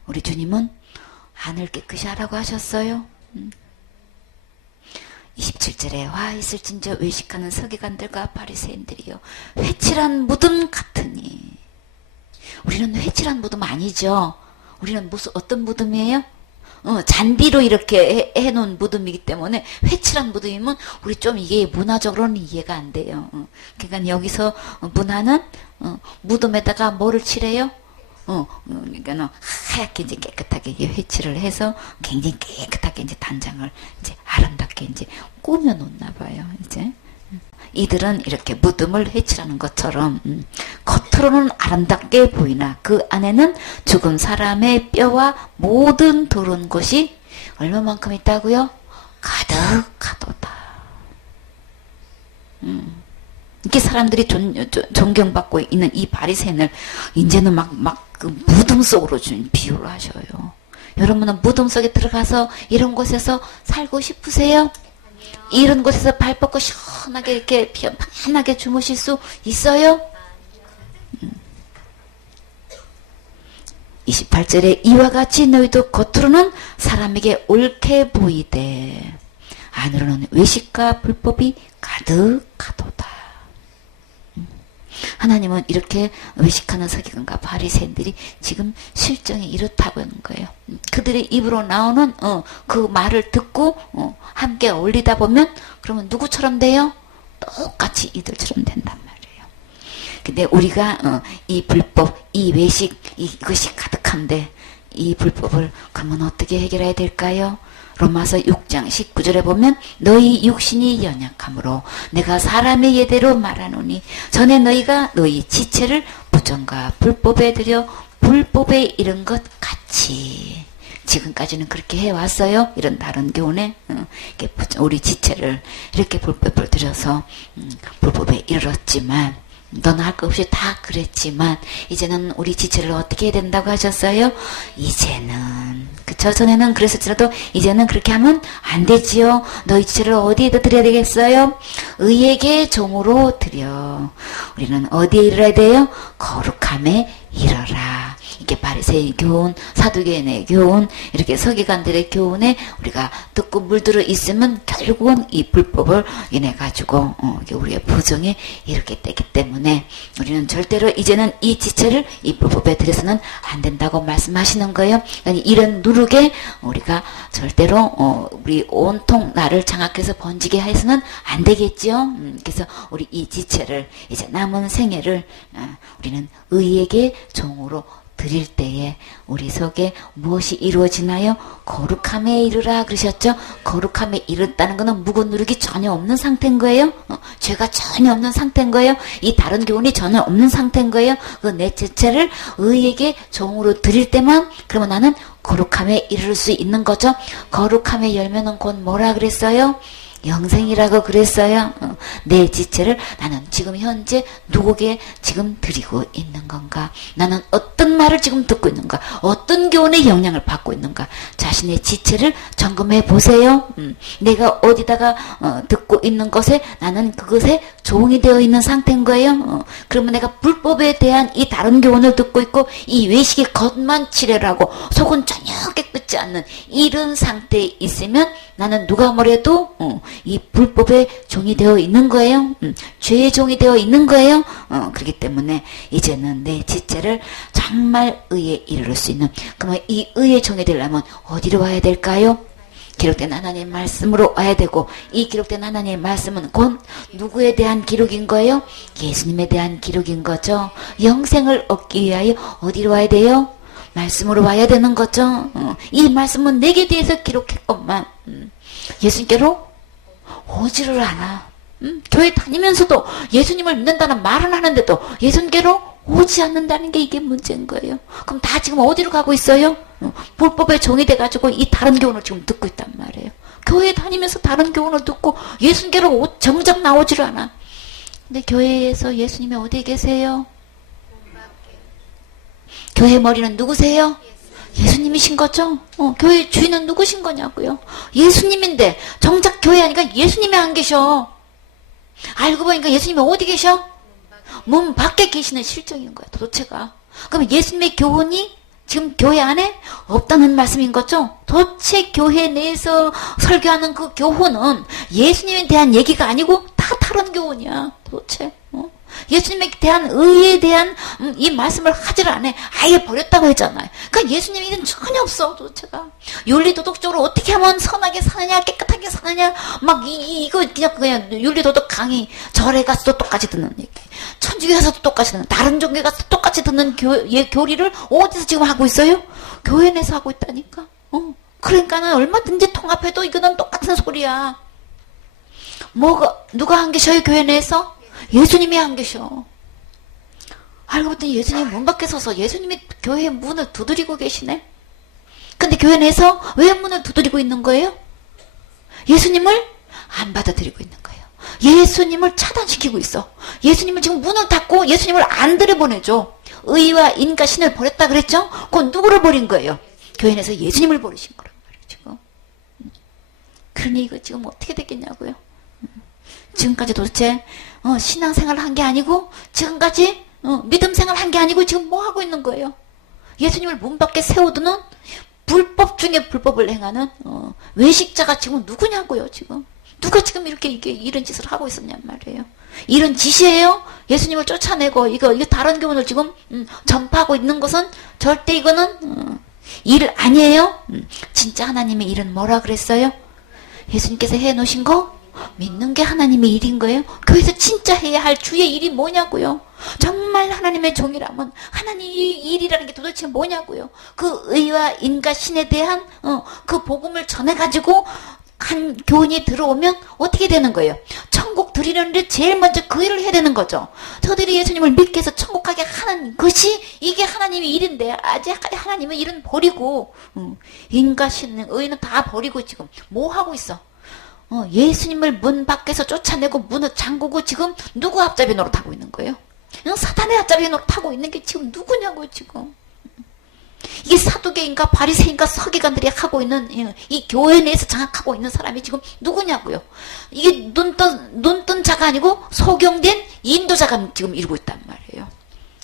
우리 주님은 안을 깨끗이 하라고 하셨어요. 27절에 와 있을진저 외식하는 서기관들과 바리새인들이요 회칠한 무덤 같으니. 우리는 회칠한 무덤 아니죠. 우리는 무슨 어떤 무덤이에요? 잔디로 이렇게 해놓은 무덤이기 때문에 회칠한 무덤이면 우리 좀 이게 문화적으로는 이해가 안 돼요. 그러니까 여기서 문화는 무덤에다가 뭐를 칠해요? 그러니까 하얗게 이제 깨끗하게 회칠을 해서 굉장히 깨끗하게 이제 단장을 이제 아름답게 이제 꾸며 놓나 봐요. 이제 이들은 이렇게 무덤을 해치라는 것처럼 겉으로는 아름답게 보이나 그 안에는 죽은 사람의 뼈와 모든 더러운 것이 얼마만큼 있다고요? 가득하도다. 이렇게 사람들이 존경받고 있는 이 바리새인을 이제는 막 그 무덤 속으로 준 비유를 하셔요. 여러분은 무덤 속에 들어가서 이런 곳에서 살고 싶으세요? 이런 곳에서 발 뻗고 시원하게 이렇게 편안하게 주무실 수 있어요? 28절에 이와 같이 너희도 겉으로는 사람에게 옳게 보이되 안으로는 외식과 불법이 가득하도다. 하나님은 이렇게 외식하는 서기관과 바리새인들이 지금 실정이 이렇다고 하는 거예요. 그들의 입으로 나오는 그 말을 듣고 함께 어울리다 보면 그러면 누구처럼 돼요? 똑같이 이들처럼 된단 말이에요. 근데 우리가 이 불법, 이 외식 이것이 가득한데 이 불법을 그러면 어떻게 해결해야 될까요? 로마서 6장 19절에 보면 너희 육신이 연약함으로 내가 사람의 예대로 말하노니 전에 너희가 너희 지체를 부정과 불법에 들여 불법에 이른 것 같이 지금까지는 그렇게 해왔어요. 이런 다른 교훈에 우리 지체를 이렇게 불법을 들여서 불법에 이르렀지만 너는 할 것 없이 다 그랬지만 이제는 우리 지체를 어떻게 해야 된다고 하셨어요? 이제는 그쵸? 전에는 그랬을지라도 이제는 그렇게 하면 안 되지요. 너희 지체를 어디에다 드려야 되겠어요? 의에게 종으로 드려. 우리는 어디에 이르러야 돼요? 거룩함에 이르라. 이게 바리새인 교훈, 사두개인의 교훈, 이렇게 서기관들의 교훈에 우리가 듣고 물들어 있으면 결국은 이 불법을 인해 가지고 우리의 부정에 이르게 되기 때문에 우리는 절대로 이제는 이 지체를 이 불법에 들여서는 안 된다고 말씀하시는 거예요. 그러니까 이런 누룩에 우리가 절대로 우리 온통 나를 장악해서 번지게 해서는 안 되겠죠. 그래서 우리 이 지체를 이제 남은 생애를 우리는 의에게 종으로 드릴 때에 우리 속에 무엇이 이루어지나요? 거룩함에 이르라 그러셨죠? 거룩함에 이르다는 것은 묵은 누룩이 전혀 없는 상태인 거예요. 죄가 전혀 없는 상태인 거예요. 이 다른 교훈이 전혀 없는 상태인 거예요. 그 내 지체를 의에게 종으로 드릴 때만 그러면 나는 거룩함에 이를 수 있는 거죠. 거룩함의 열매는 곧 뭐라 그랬어요? 영생이라고 그랬어요. 내 지체를 나는 지금 현재 누구에게 지금 드리고 있는 건가? 나는 어떤 말을 지금 듣고 있는가? 어떤 교훈의 영향을 받고 있는가? 자신의 지체를 점검해 보세요. 내가 어디다가 듣고 있는 것에 나는 그것에 종이 되어 있는 상태인 거예요. 그러면 내가 불법에 대한 이 다른 교훈을 듣고 있고 이 외식의 겉만 칠해라고 속은 전혀 깨끗지 않는 이런 상태에 있으면 나는 누가 뭐래도 이 불법의 종이 되어 있는 거예요. 죄의 종이 되어 있는 거예요. 그렇기 때문에 이제는 내 지체를 정말 의에 이르를 수 있는 그러면 이 의의 종이 되려면 어디로 와야 될까요? 기록된 하나님의 말씀으로 와야 되고 이 기록된 하나님의 말씀은 곧 누구에 대한 기록인 거예요? 예수님에 대한 기록인 거죠. 영생을 얻기 위하여 어디로 와야 돼요? 말씀으로 와야 되는 거죠. 이 말씀은 내게 대해서 기록했건만 예수님께로 오지를 않아. 교회 다니면서도 예수님을 믿는다는 말은 하는데도 예수님께로 오지 않는다는 게 이게 문제인 거예요. 그럼 다 지금 어디로 가고 있어요? 불법의 종이 돼가지고 이 다른 교훈을 지금 듣고 있단 말이에요. 교회 다니면서 다른 교훈을 듣고 예수님께로 정작 나오지를 않아. 근데 교회에서 예수님이 어디에 계세요? 교회 머리는 누구세요? 예수님이신 거죠? 교회 주인은 누구신 거냐고요? 예수님인데 정작 교회 하니까 예수님이 안 계셔. 알고 보니까 예수님이 어디 계셔? 문 밖에 계시는 실정인 거야 도대체가. 그럼 예수님의 교훈이 지금 교회 안에 없다는 말씀인 거죠? 도대체 교회 내에서 설교하는 그 교훈은 예수님에 대한 얘기가 아니고 다 다른 교훈이야 도대체. 예수님에 대한 의에 대한 이 말씀을 하지를 않아. 아예 버렸다고 했잖아요. 그러니까 예수님이 이건 전혀 없어 도대체가. 윤리도덕적으로 어떻게 하면 선하게 사느냐 깨끗하게 사느냐 막 이거 그냥 윤리도덕 강의 절에 가서도 똑같이 듣는 얘기, 천주교 가서도 똑같이 듣는, 다른 종교 가서 똑같이 듣는 교리를 어디서 지금 하고 있어요? 교회 내에서 하고 있다니까. 그러니까는 얼마든지 통합해도 이거는 똑같은 소리야. 누가 안 계셔요? 교회 내에서? 예수님이 안 계셔. 알고 보니 예수님이 문 밖에 서서 예수님이 교회의 문을 두드리고 계시네. 근데 교회 내에서 왜 문을 두드리고 있는 거예요? 예수님을 안 받아들이고 있는 거예요. 예수님을 차단시키고 있어. 예수님을 지금 문을 닫고 예수님을 안 들여보내죠. 의와 인과 신을 버렸다 그랬죠? 그건 누구를 버린 거예요? 교회 내에서 예수님을 버리신 거란 말이에요, 지금. 그러니 이거 지금 어떻게 되겠냐고요. 지금까지 도대체 신앙생활을 한 게 아니고 지금까지 믿음생활 한 게 아니고 지금 뭐 하고 있는 거예요? 예수님을 문 밖에 세워두는 불법 중에 불법을 행하는 외식자가 지금 누구냐고요, 지금. 누가 지금 이렇게 이런 짓을 하고 있었냔 말이에요. 이런 짓이에요. 예수님을 쫓아내고 이거 다른 교훈을 지금 전파하고 있는 것은 절대 이거는 일 아니에요. 진짜 하나님의 일은 뭐라 그랬어요? 예수님께서 해놓으신 거 믿는 게 하나님의 일인 거예요. 교회에서 진짜 해야 할 주의 일이 뭐냐고요. 정말 하나님의 종이라면 하나님의 일이라는 게 도대체 뭐냐고요. 그 의와 인과 신에 대한 그 복음을 전해가지고 한 교훈이 들어오면 어떻게 되는 거예요? 천국 드리려는데 제일 먼저 그 일을 해야 되는 거죠. 저들이 예수님을 믿게 해서 천국 가게 하는 것이 이게 하나님의 일인데 아직 하나님의 일은 버리고 인과 신 의는 다 버리고 지금 뭐 하고 있어? 예수님을 문 밖에서 쫓아내고 문을 잠그고 지금 누구 앞잡이 노릇하고 있는 거예요? 사탄의 앞잡이 노릇하고 있는 게 지금 누구냐고요, 지금. 이게 사두개인가 바리새인가 서기관들이 하고 있는 이 교회 내에서 장악하고 있는 사람이 지금 누구냐고요. 이게 눈뜬 자가 아니고 소경된 인도자가 지금 이루고 있단 말이에요.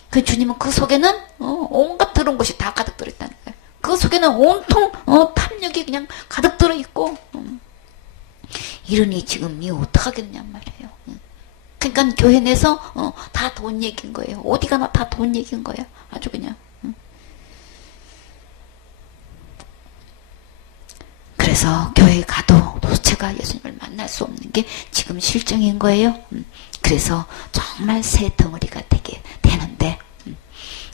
그 주님은 그 속에는 온갖 더러운 것이 다 가득 들어있다는 거예요. 그 속에는 온통 탐욕이 그냥 가득 들어있고 이러니 지금 이 어떡하겠냔 말이에요. 그러니까 교회 내에서 다 돈 얘기인 거예요. 어디 가나 다 돈 얘기인 거예요. 아주 그냥. 그래서 교회에 가도 도대체가 예수님을 만날 수 없는 게 지금 실정인 거예요. 그래서 정말 새 덩어리가 되게 되는데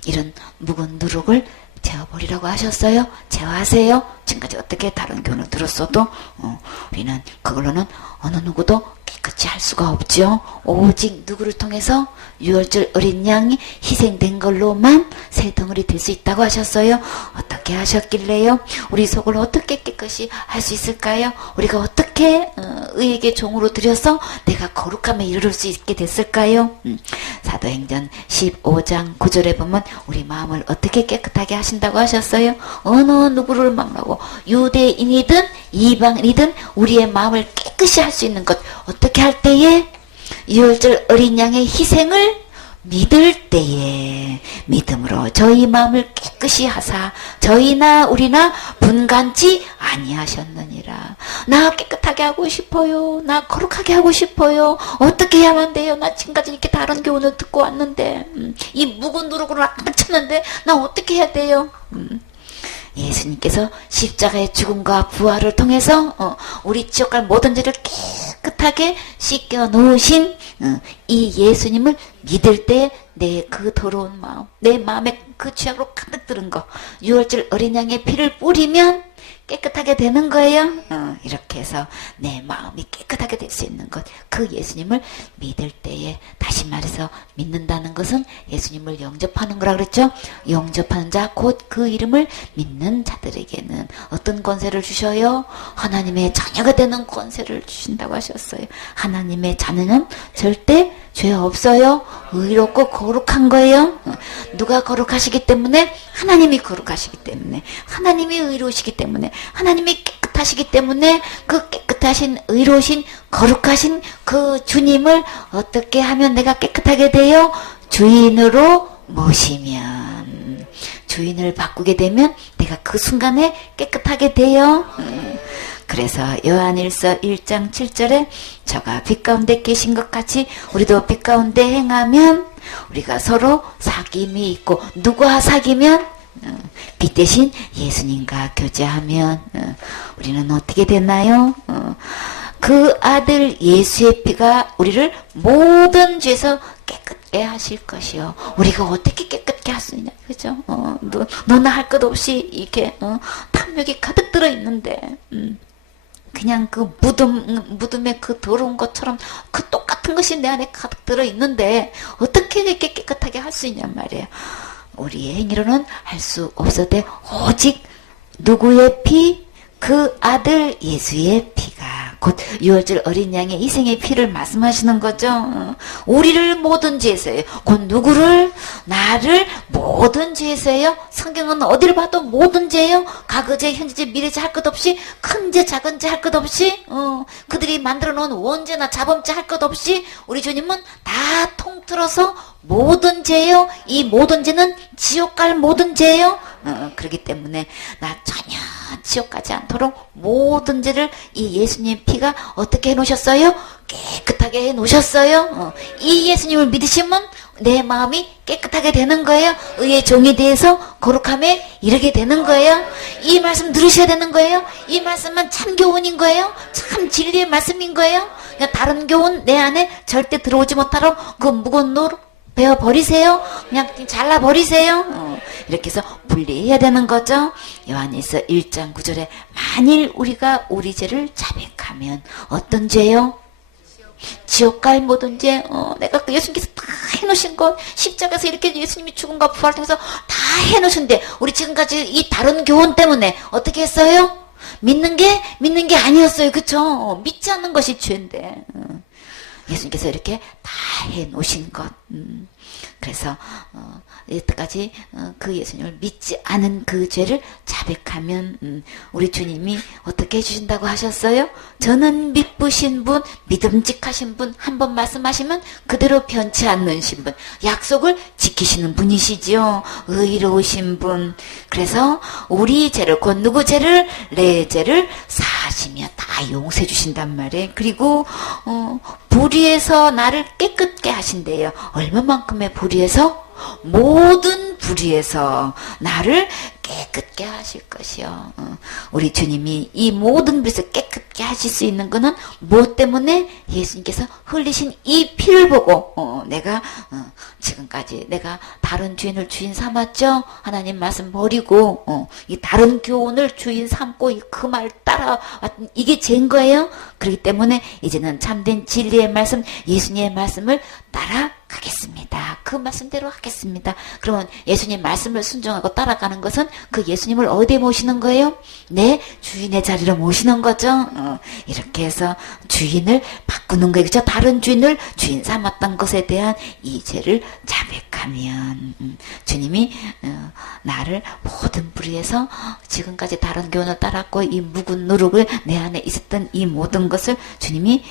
이런 묵은 누룩을 제어버리라고 하셨어요. 제어하세요. 지금까지 어떻게 다른 교훈을 들었어도 우리는 그걸로는 어느 누구도 깨끗이 할 수가 없죠. 오직 누구를 통해서 유월절 어린 양이 희생된 걸로만 새 덩어리 될 수 있다고 하셨어요. 어떻게 하셨길래요? 우리 속을 어떻게 깨끗이 할 수 있을까요? 우리가 어떻게 의에게 종으로 들여서 내가 거룩함에 이르를 수 있게 됐을까요? 사도행전 15장 9절에 보면 우리 마음을 어떻게 깨끗하게 하신다고 하셨어요? 어느 누구를 만나고 유대인이든 이방인이든 우리의 마음을 깨끗이 할 수 있는 것 어떻게 할 때에? 유월절 어린 양의 희생을 믿을 때에 믿음으로 저희 마음을 깨끗이 하사 저희나 우리나 분간치 아니하셨느니라. 나 깨끗하게 하고 싶어요. 나 거룩하게 하고 싶어요. 어떻게 해야만 돼요? 나 지금까지 이렇게 다른 교훈을 듣고 왔는데 이 묵은 누룩으로 가득 찼는데 나 어떻게 해야 돼요? 예수님께서 십자가의 죽음과 부활을 통해서 우리 지옥갈 모든 죄를 깨끗하게 씻겨 놓으신 이 예수님을 믿을 때 내 그 더러운 마음, 내 마음에 그 죄악으로 가득 들은 거 유월절 어린 양의 피를 뿌리면 깨끗하게 되는 거예요. 이렇게 해서 내 마음이 깨끗하게 될 수 있는 것, 그 예수님을 믿을 때에, 다시 말해서 믿는다는 것은 예수님을 영접하는 거라 그랬죠. 영접하는 자, 곧 그 이름을 믿는 자들에게는 어떤 권세를 주셔요? 하나님의 자녀가 되는 권세를 주신다고 하셨어요. 하나님의 자녀는 절대 죄 없어요. 의롭고 거룩한 거예요. 누가 거룩하시기 때문에? 하나님이 거룩하시기 때문에, 하나님이 의로우시기 때문에, 하나님이 깨끗하시기 때문에 그 깨끗하신 의로우신 거룩하신 그 주님을 어떻게 하면 내가 깨끗하게 돼요? 주인으로 모시면, 주인을 바꾸게 되면 내가 그 순간에 깨끗하게 돼요. 그래서 요한일서 1장 7절에 저가 빛 가운데 계신 것 같이 우리도 빛 가운데 행하면 우리가 서로 사귐이 있고, 누구와 사귀면? 빛 대신 예수님과 교제하면 우리는 어떻게 되나요? 그 아들 예수의 피가 우리를 모든 죄에서 깨끗게 하실 것이요. 우리가 어떻게 깨끗게 할 수 있냐, 그죠? 너나 할 것 없이 이렇게 탐욕이 가득 들어 있는데 그냥 그 무덤에 그 더러운 것처럼 그 똑같은 것이 내 안에 가득 들어 있는데 어떻게 이렇게 깨끗하게 할 수 있냔 말이에요. 우리의 행위로는 할 수 없어도 오직 누구의 피? 그 아들 예수의 피가 곧 유월절 어린 양의 희생의 피를 말씀하시는 거죠. 우리를 모든 죄에서요. 곧 누구를? 나를 모든 죄에서요. 성경은 어디를 봐도 모든 죄예요. 과거죄, 현재죄, 미래죄 할 것 없이 큰 죄, 작은 죄 할 것 없이 그들이 만들어 놓은 원죄나 자범죄 할 것 없이 우리 주님은 다 통틀어서 모든 죄예요. 이 모든 죄는 지옥 갈 모든 죄예요. 그렇기 때문에 나 전혀 지옥 가지 않도록 모든 죄를 이 예수님 피가 어떻게 해놓으셨어요? 깨끗하게 해놓으셨어요. 이 예수님을 믿으시면 내 마음이 깨끗하게 되는 거예요. 의의 종이 대해서 거룩함에 이르게 되는 거예요. 이 말씀 들으셔야 되는 거예요. 이 말씀은 참 교훈인 거예요. 참 진리의 말씀인 거예요. 그냥 다른 교훈 내 안에 절대 들어오지 못하도록 그 무거운 노루 베어 버리세요. 그냥 잘라 버리세요. 이렇게 해서 분리해야 되는 거죠. 요한일서 1장 9절에 만일 우리가 우리 죄를 자백하면 어떤 죄요? 지옥 갈 모든 죄. 내가 그 예수님께서 다 해놓으신 것, 십자가에서 이렇게 예수님이 죽음과 부활을 통해서 다 해놓으신데 우리 지금까지 이 다른 교훈 때문에 어떻게 했어요? 믿는 게 아니었어요. 그쵸? 믿지 않는 것이 죄인데. 예수님께서 이렇게 다 해놓으신 것. 그래서 여태까지 그 예수님을 믿지 않은 그 죄를 자백하면 우리 주님이 어떻게 해주신다고 하셨어요? 저는 믿으신 분, 믿음직하신 분, 한 번 말씀하시면 그대로 변치 않으신 분, 약속을 지키시는 분이시지요. 의로우신 분. 그래서 우리 죄를, 곧 누구 죄를? 내 죄를 사하시며 다 용서해 주신단 말이에요. 그리고 불의에서 나를 깨끗게 하신대요. 얼마만큼의 불의에서? 모든 불의에서 나를 깨끗게 하실 것이요. 우리 주님이 이 모든 불의에서 깨끗게 하실 수 있는 것은 무엇 때문에? 예수님께서 흘리신 이 피를 보고 내가 지금까지 내가 다른 주인을 주인 삼았죠. 하나님 말씀 버리고 이 다른 교훈을 주인 삼고 그 말 따라왔던 이게 죄인 거예요. 그렇기 때문에 이제는 참된 진리의 말씀, 예수님의 말씀을 따라가겠습니다. 그 말씀대로 하겠습니다. 그러면 예수님 말씀을 순종하고 따라가는 것은 그 예수님을 어디에 모시는 거예요? 내 주인의 자리로 모시는 거죠. 이렇게 해서 주인을 바꾸는 거예요. 그죠? 다른 주인을 주인 삼았던 것에 대한 이 죄를 자백하면 주님이 나를 모든 불의에서 지금까지 다른 교훈을 따랐고 이 묵은 누룩을 내 안에 있었던 이 모든 것을 주님이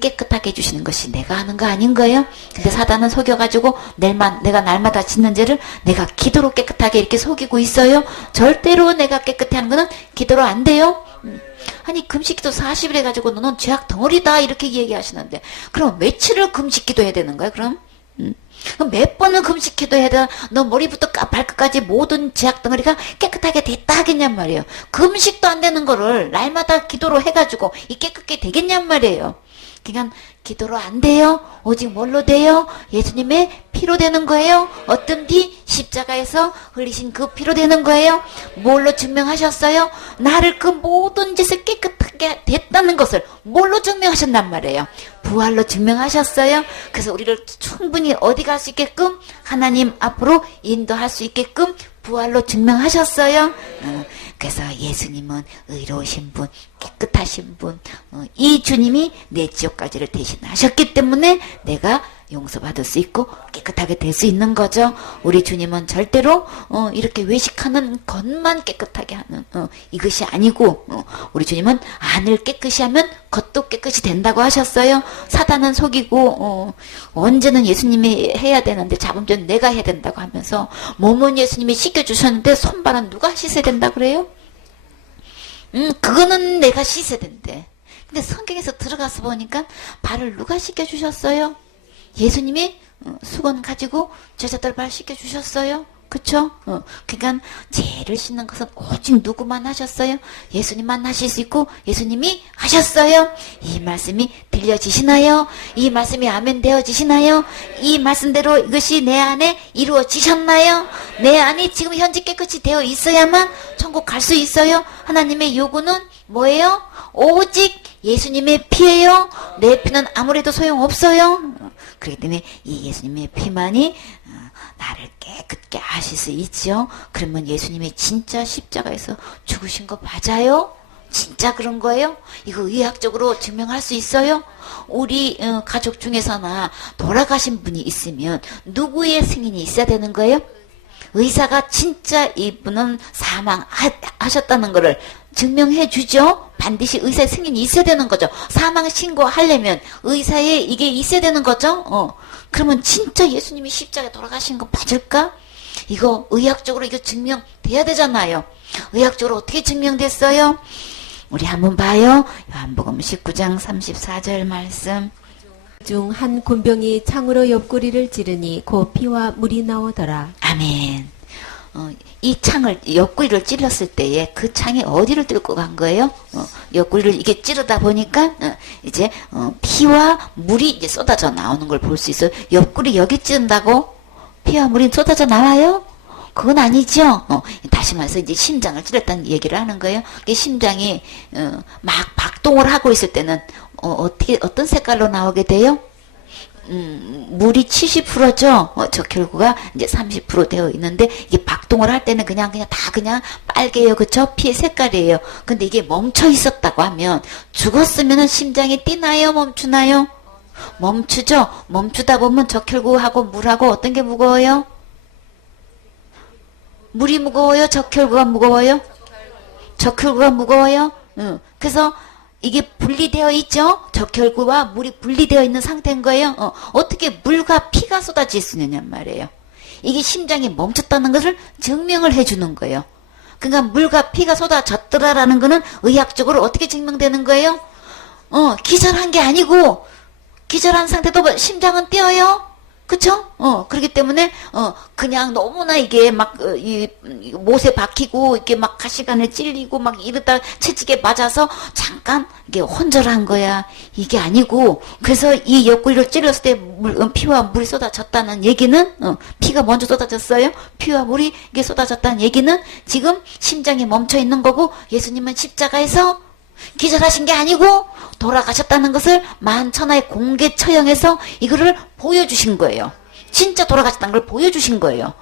깨끗하게 해주시는 것이 내가 하는 거 아닌 거예요? 근데 사단은 속여가지고 내가 날마다 짓는 죄를 내가 기도로 깨끗하게 이렇게 속이고 있어요. 절대로 내가 깨끗해 하는 거는 기도로 안 돼요. 아니 금식기도 40일 해가지고 너는 죄악 덩어리다 이렇게 얘기하시는데 그럼 며칠을 금식기도 해야 되는 거야 그럼? 그럼 몇 번을 금식기도 해야 돼? 너 머리부터 발끝까지 모든 죄악 덩어리가 깨끗하게 됐다 하겠냔 말이에요. 금식도 안 되는 거를 날마다 기도로 해가지고 이 깨끗게 되겠냔 말이에요. 그러니까 기도로 안 돼요. 오직 뭘로 돼요? 예수님의 피로 되는 거예요. 어떤 피? 십자가에서 흘리신 그 피로 되는 거예요. 뭘로 증명하셨어요? 나를 그 모든 짓을 깨끗하게 됐다는 것을 뭘로 증명하셨단 말이에요? 부활로 증명하셨어요. 그래서 우리를 충분히 어디 갈 수 있게끔 하나님 앞으로 인도할 수 있게끔 부활로 증명하셨어요. 그래서 예수님은 의로우신 분, 깨끗하신 분, 이 주님이 내 지옥까지를 대신하셨기 때문에 내가 용서받을 수 있고 깨끗하게 될 수 있는 거죠. 우리 주님은 절대로 이렇게 외식하는 것만 깨끗하게 하는 이것이 아니고 우리 주님은 안을 깨끗이 하면 겉도 깨끗이 된다고 하셨어요. 사단은 속이고 언제는 예수님이 해야 되는데 자범죄는 내가 해야 된다고 하면서 몸은 예수님이 씻겨주셨는데 손발은 누가 씻어야 된다 그래요? 그거는 내가 씻어야 된대. 근데 성경에서 들어가서 보니까 발을 누가 씻겨주셨어요? 예수님이 수건 가지고 제자들 발 씻겨주셨어요. 그쵸? 그러니까 죄를 씻는 것은 오직 누구만 하셨어요? 예수님만 하실 수 있고 예수님이 하셨어요. 이 말씀이 들려지시나요? 이 말씀이 아멘 되어지시나요? 이 말씀대로 이것이 내 안에 이루어지셨나요? 내 안이 지금 현재 깨끗이 되어 있어야만 천국 갈 수 있어요. 하나님의 요구는 뭐예요? 오직 예수님의 피예요. 내 피는 아무래도 소용없어요. 그렇기 때문에 이 예수님의 피만이 나를 깨끗게 하실 수 있죠. 그러면 예수님이 진짜 십자가에서 죽으신 거 맞아요? 진짜 그런 거예요? 이거 의학적으로 증명할 수 있어요? 우리 가족 중에서나 돌아가신 분이 있으면 누구의 승인이 있어야 되는 거예요? 의사가 진짜 이분은 사망하셨다는 것을 증명해 주죠. 반드시 의사의 승인이 있어야 되는 거죠. 사망 신고하려면 의사의 이게 있어야 되는 거죠. 그러면 진짜 예수님이 십자가에 돌아가신 거 맞을까? 이거 의학적으로 이거 증명돼야 되잖아요. 의학적으로 어떻게 증명됐어요? 우리 한번 봐요. 요한복음 19장 34절 말씀. 중 한 군병이 창으로 옆구리를 찌르니 곧 피와 물이 나오더라. 아멘. 이 창을 옆구리를 찔렀을 때에 그 창이 어디를 뚫고 간 거예요? 옆구리를 이게 찌르다 보니까 이제 피와 물이 이제 쏟아져 나오는 걸 볼 수 있어요. 옆구리 여기 찌른다고 피와 물이 쏟아져 나와요? 그건 아니죠. 다시 말해서 이제 심장을 찔렀다는 얘기를 하는 거예요. 심장이 막 박동을 하고 있을 때는 어떤 색깔로 나오게 돼요? 물이 70%죠. 적혈구가 이제 30% 되어 있는데 이게 박동을 할 때는 그냥 다 그냥 빨개요. 그쵸? 피의 색깔이에요. 근데 이게 멈춰 있었다고 하면 죽었으면은 심장이 뛰나요? 멈추나요? 멈추죠. 멈추다 보면 적혈구하고 물하고 어떤 게 무거워요? 물이 무거워요? 적혈구가 무거워요? 적혈구가 무거워요? 그래서 이게 분리되어 있죠? 적혈구와 물이 분리되어 있는 상태인 거예요. 어떻게 물과 피가 쏟아질 수 있느냐 말이에요. 이게 심장이 멈췄다는 것을 증명을 해주는 거예요. 그러니까 물과 피가 쏟아졌더라라는 거는 의학적으로 어떻게 증명되는 거예요? 기절한 게 아니고 기절한 상태도 심장은 뛰어요. 그쵸? 그렇기 때문에, 그냥 너무나 이게 막, 이 못에 박히고, 이렇게 막 가시관에 찔리고, 막 이러다 채찍에 맞아서 잠깐, 이게 혼절한 거야. 이게 아니고, 그래서 이 옆구리를 찔렀을 때 피와 물이 쏟아졌다는 얘기는, 피가 먼저 쏟아졌어요. 피와 물이 이게 쏟아졌다는 얘기는 지금 심장이 멈춰 있는 거고, 예수님은 십자가에서 기절하신 게 아니고 돌아가셨다는 것을 만천하의 공개 처형해서 이거를 보여주신 거예요. 진짜 돌아가셨다는 걸 보여주신 거예요.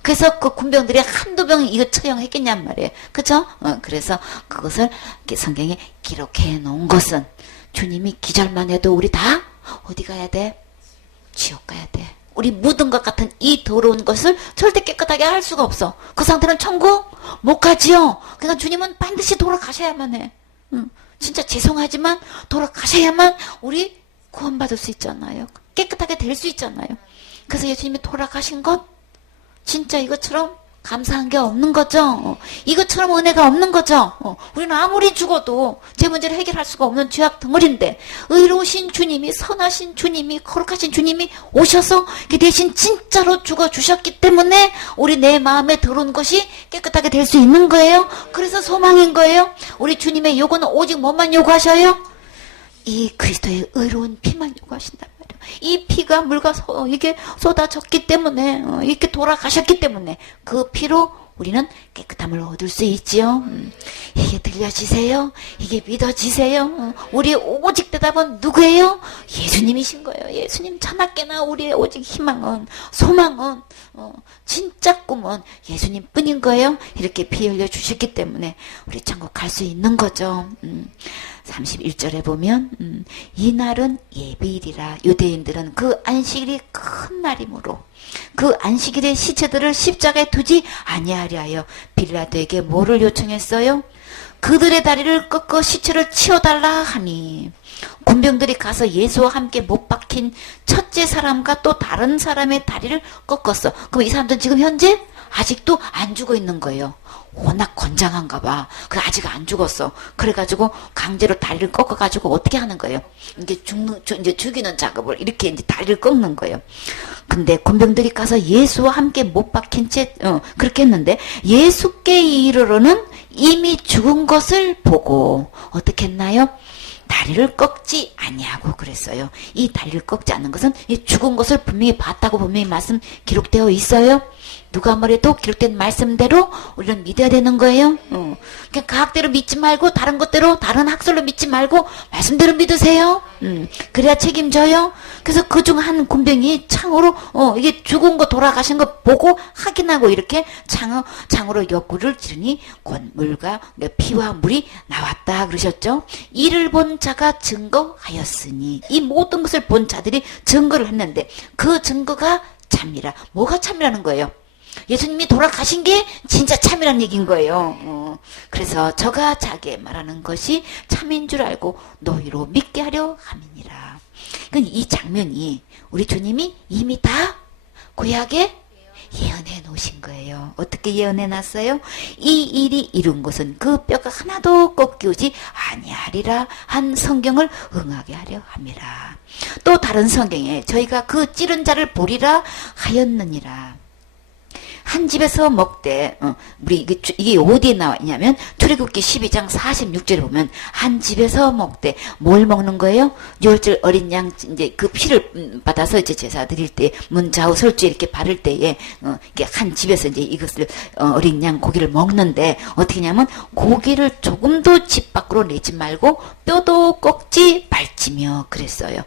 그래서 그 군병들이 한두 병 이거 처형했겠냔 말이에요. 그쵸? 그래서 그것을 성경에 기록해 놓은 것은 주님이 기절만 해도 우리 다 어디 가야 돼? 지옥 가야 돼. 우리 묻은 것 같은 이 더러운 것을 절대 깨끗하게 할 수가 없어. 그 상태는 천국 못 가지요. 그러니까 주님은 반드시 돌아가셔야만 해. 진짜 죄송하지만 돌아가셔야만 우리 구원받을 수 있잖아요. 깨끗하게 될 수 있잖아요. 그래서 예수님이 돌아가신 것 진짜 이것처럼 감사한 게 없는 거죠. 이것처럼 은혜가 없는 거죠. 우리는 아무리 죽어도 제 문제를 해결할 수가 없는 죄악 덩어리인데 의로우신 주님이, 선하신 주님이, 거룩하신 주님이 오셔서 대신 진짜로 죽어주셨기 때문에 우리 내 마음에 들어온 것이 깨끗하게 될 수 있는 거예요. 그래서 소망인 거예요. 우리 주님의 요구는 오직 뭐만 요구하셔요? 이 그리스도의 의로운 피만 요구하신단 말이에요. 이 피가 물과 이게 쏟아졌기 때문에 이렇게 돌아가셨기 때문에 그 피로 우리는 깨끗함을 얻을 수 있지요. 이게 들려지세요? 이게 믿어지세요? 우리의 오직 대답은 누구예요? 예수님이신 거예요. 예수님 자나깨나 우리의 오직 희망은, 소망은, 진짜 꿈은 예수님 뿐인 거예요. 이렇게 피 흘려 주셨기 때문에 우리 천국 갈 수 있는 거죠. 31절에 보면 이날은 예비일이라. 유대인들은 그 안식일이 큰 날이므로 그 안식일의 시체들을 십자가에 두지 아니하려 하여 빌라도에게 뭐를 요청했어요? 그들의 다리를 꺾어 시체를 치워달라 하니 군병들이 가서 예수와 함께 못 박힌 첫째 사람과 또 다른 사람의 다리를 꺾었어. 그럼 이 사람들은 지금 현재 아직도 안 죽어 있는 거예요. 워낙 건장한가 봐. 그 아직 안 죽었어. 그래가지고 강제로 다리를 꺾어가지고 어떻게 하는 거예요? 이제 이제 죽이는 작업을 이렇게 이제 다리를 꺾는 거예요. 근데 군병들이 가서 예수와 함께 못 박힌 채 그렇게 했는데 예수께 이르러는 이미 죽은 것을 보고 어떻게 했나요? 다리를 꺾지 아니하고 그랬어요. 이 다리를 꺾지 않는 것은 이 죽은 것을 분명히 봤다고 분명히 말씀 기록되어 있어요. 누가 뭐래도 기록된 말씀대로 우리는 믿어야 되는 거예요. 그냥 과학대로 믿지 말고 다른 것대로 다른 학설로 믿지 말고 말씀대로 믿으세요. 그래야 책임져요. 그래서 그중 한 군병이 창으로 이게 죽은 거 돌아가신 거 보고 확인하고 이렇게 창으로 옆구리를 찌르니 곧 물과 피와 물이 나왔다 그러셨죠. 이를 본 자가 증거하였으니 이 모든 것을 본 자들이 증거를 했는데 그 증거가 참이라. 뭐가 참이라는 거예요? 예수님이 돌아가신 게 진짜 참이라는 얘기인 거예요. 그래서 저가 자기에 말하는 것이 참인 줄 알고 너희로 믿게 하려 함이니라. 그러니까 이 장면이 우리 주님이 이미 다 구약에 예언해 놓으신 거예요. 어떻게 예언해 놨어요? 이 일이 이룬 것은 그 뼈가 하나도 꺾이지 아니하리라 한 성경을 응하게 하려 함이라. 또 다른 성경에 저희가 그 찌른 자를 보리라 하였느니라. 한 집에서 먹되 우리 이게 어디에 나와 있냐면 출애굽기 12장 46절에 보면 한 집에서 먹되 뭘 먹는 거예요? 유월절 어린 양 이제 그 피를 받아서 이제 제사 드릴 때 문 좌우 설주에 이렇게 바를 때에 이게 한 집에서 이제 이것을 어린 양 고기를 먹는데 어떻게 하냐면 고기를 조금도 집 밖으로 내지 말고 뼈도 꺾지 말지며 그랬어요.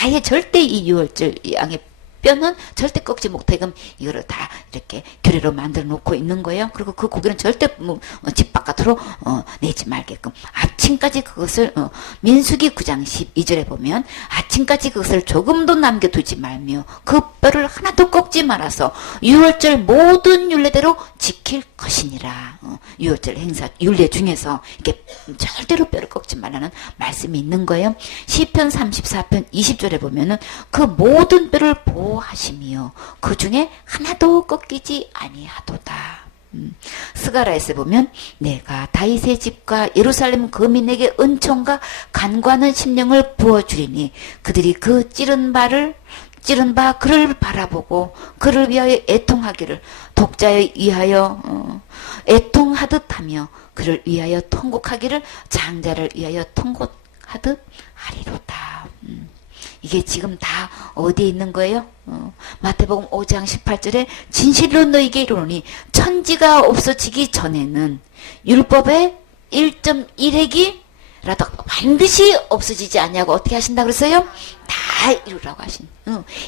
아예 절대 이 유월절 양의 뼈는 절대 꺾지 못해. 그럼 이거를 다 이렇게 교례로 만들어 놓고 있는 거예요. 그리고 그 고기는 절대 집 바깥으로 내지 말게끔 아침까지 그것을 민수기 9장 12절에 보면 아침까지 그것을 조금도 남겨두지 말며 그 뼈를 하나도 꺾지 말아서 유월절 모든 율례대로 지킬 것이니라. 유월절 행사 율례 중에서 이렇게 절대로 뼈를 꺾지 말라는 말씀이 있는 거예요. 시편 34편 20절에 보면은 그 모든 뼈를 보호하시며 그 중에 하나도 꺾이지 아니하도다. 스가랴에서 보면 내가 다윗의 집과 예루살렘 거민에게 은총과 간과하는 심령을 부어주리니 그들이 그 찌른 바 그를 바라보고 그를 위하여 애통하기를 독자에 위하여 애통하듯 하며 그를 위하여 통곡하기를 장자를 위하여 통곡하듯 하리로다. 이게 지금 다 어디에 있는 거예요? 마태복음 5장 18절에 진실로 너희에게 이르노니 천지가 없어지기 전에는 율법의 1.1핵이 라도 반드시 없어지지 아니하고 어떻게 하신다 그랬어요? 다 이루라고 하신.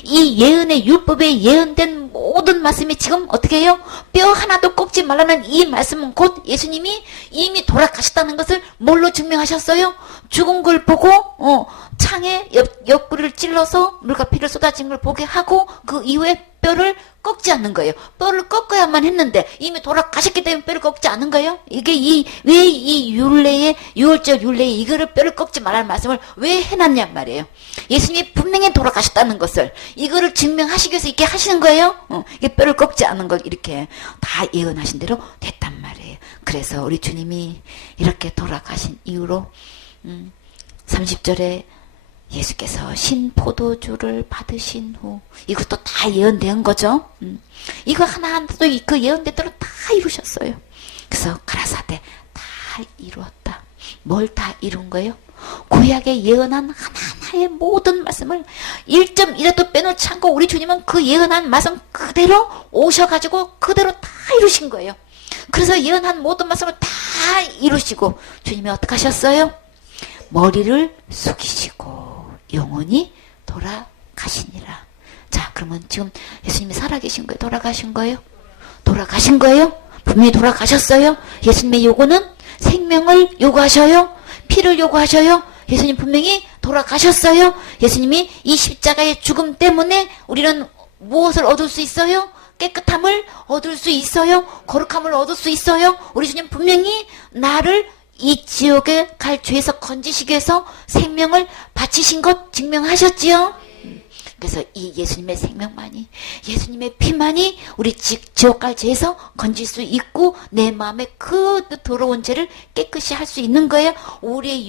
이 예언의 율법에 예언된 모든 말씀이 지금 어떻게 해요? 뼈 하나도 꺾지 말라는 이 말씀은 곧 예수님이 이미 돌아가셨다는 것을 뭘로 증명하셨어요? 죽은 걸 보고 창에 옆구리를 찔러서 물과 피를 쏟아진 걸 보게 하고 그 이후에 뼈를 꺾지 않는 거예요. 뼈를 꺾어야만 했는데 이미 돌아가셨기 때문에 뼈를 꺾지 않은 거예요. 이게 왜 이 율례에 유월절 율례에 이거를 뼈를 꺾지 말라는 말씀을 왜 해놨냔 말이에요. 예수님이 분명히 돌아가셨다는 것을 이거를 증명하시기 위해서 이렇게 하시는 거예요. 이게 뼈를 꺾지 않은 걸 이렇게 다 예언하신 대로 됐단 말이에요. 그래서 우리 주님이 이렇게 돌아가신 이후로 30절에 예수께서 신포도주를 받으신 후 이것도 다 예언된 거죠. 이거 하나하나도 그 예언된 대로 다 이루셨어요. 그래서 가라사대 다 이루었다. 뭘 다 이룬 거예요? 구약에 예언한 하나하나의 모든 말씀을 1.1에도 빼놓지 않고 우리 주님은 그 예언한 말씀 그대로 오셔가지고 그대로 다 이루신 거예요. 그래서 예언한 모든 말씀을 다 이루시고 주님이 어떻게 하셨어요? 머리를 숙이시고 영원히 돌아가시니라. 자, 그러면 지금 예수님이 살아계신 거예요? 돌아가신 거예요? 돌아가신 거예요? 분명히 돌아가셨어요? 예수님의 요구는 생명을 요구하셔요? 피를 요구하셔요? 예수님 분명히 돌아가셨어요? 예수님이 이 십자가의 죽음 때문에 우리는 무엇을 얻을 수 있어요? 깨끗함을 얻을 수 있어요? 거룩함을 얻을 수 있어요? 우리 주님 분명히 나를 이 지옥에 갈 죄에서 건지시기 위해서 생명을 바치신 것 증명하셨지요? 그래서 이 예수님의 생명만이, 예수님의 피만이 우리 지옥 갈 죄에서 건질 수 있고 내 마음에 그 더러운 죄를 깨끗이 할 수 있는 거예요. 우리의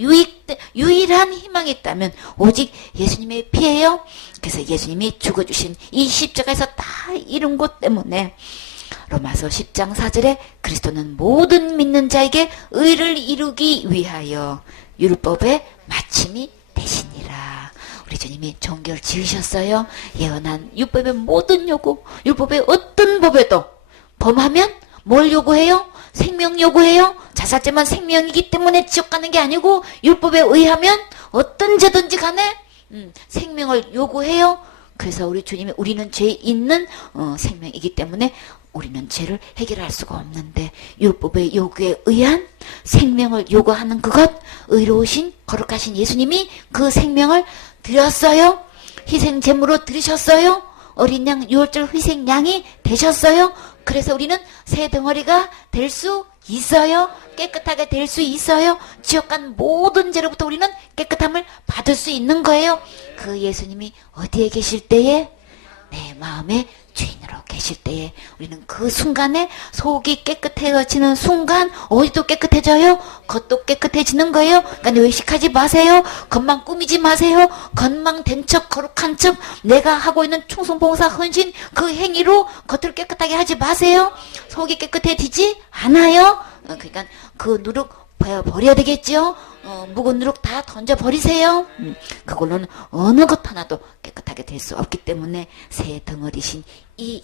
유일한 희망이 있다면 오직 예수님의 피예요. 그래서 예수님이 죽어주신 이 십자가에서 다 이룬 것 때문에 로마서 10장 4절에 그리스도는 모든 믿는 자에게 의를 이루기 위하여 율법의 마침이 되시니라. 우리 주님이 종교를 지으셨어요. 예언한 율법의 모든 요구, 율법의 어떤 법에도 범하면 뭘 요구해요? 생명 요구해요? 자살죄만 생명이기 때문에 지옥 가는 게 아니고 율법에 의하면 어떤 죄든지 간에 생명을 요구해요. 그래서 우리 주님이 우리는 죄 있는 생명이기 때문에 우리는 죄를 해결할 수가 없는데 율법의 요구에 의한 생명을 요구하는 그것, 의로우신 거룩하신 예수님이 그 생명을 드렸어요. 희생 제물로 드리셨어요. 어린 양 유월절 희생 양이 되셨어요. 그래서 우리는 새 덩어리가 될 수 있어요. 깨끗하게 될 수 있어요. 지옥 간 모든 죄로부터 우리는 깨끗함을 받을 수 있는 거예요. 그 예수님이 어디에 계실 때에? 내 마음의 주인으로 계실 때에 우리는 그 순간에 속이 깨끗해지는 순간 어디도 깨끗해져요? 겉도 깨끗해지는 거예요. 그러니까 외식하지 마세요. 겉만 꾸미지 마세요. 겉만 된 척 거룩한 척 내가 하고 있는 충성봉사 헌신 그 행위로 겉을 깨끗하게 하지 마세요. 속이 깨끗해지지 않아요. 그러니까 그 누룩 버려야 되겠죠. 묵은 누룩 다 던져버리세요. 그걸로는 어느 것 하나도 깨끗하게 될 수 없기 때문에 새 덩어리신 이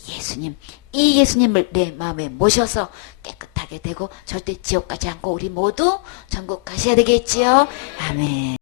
예수님을 내 마음에 모셔서 깨끗하게 되고 절대 지옥 가지 않고 우리 모두 천국 가셔야 되겠지요. 아멘.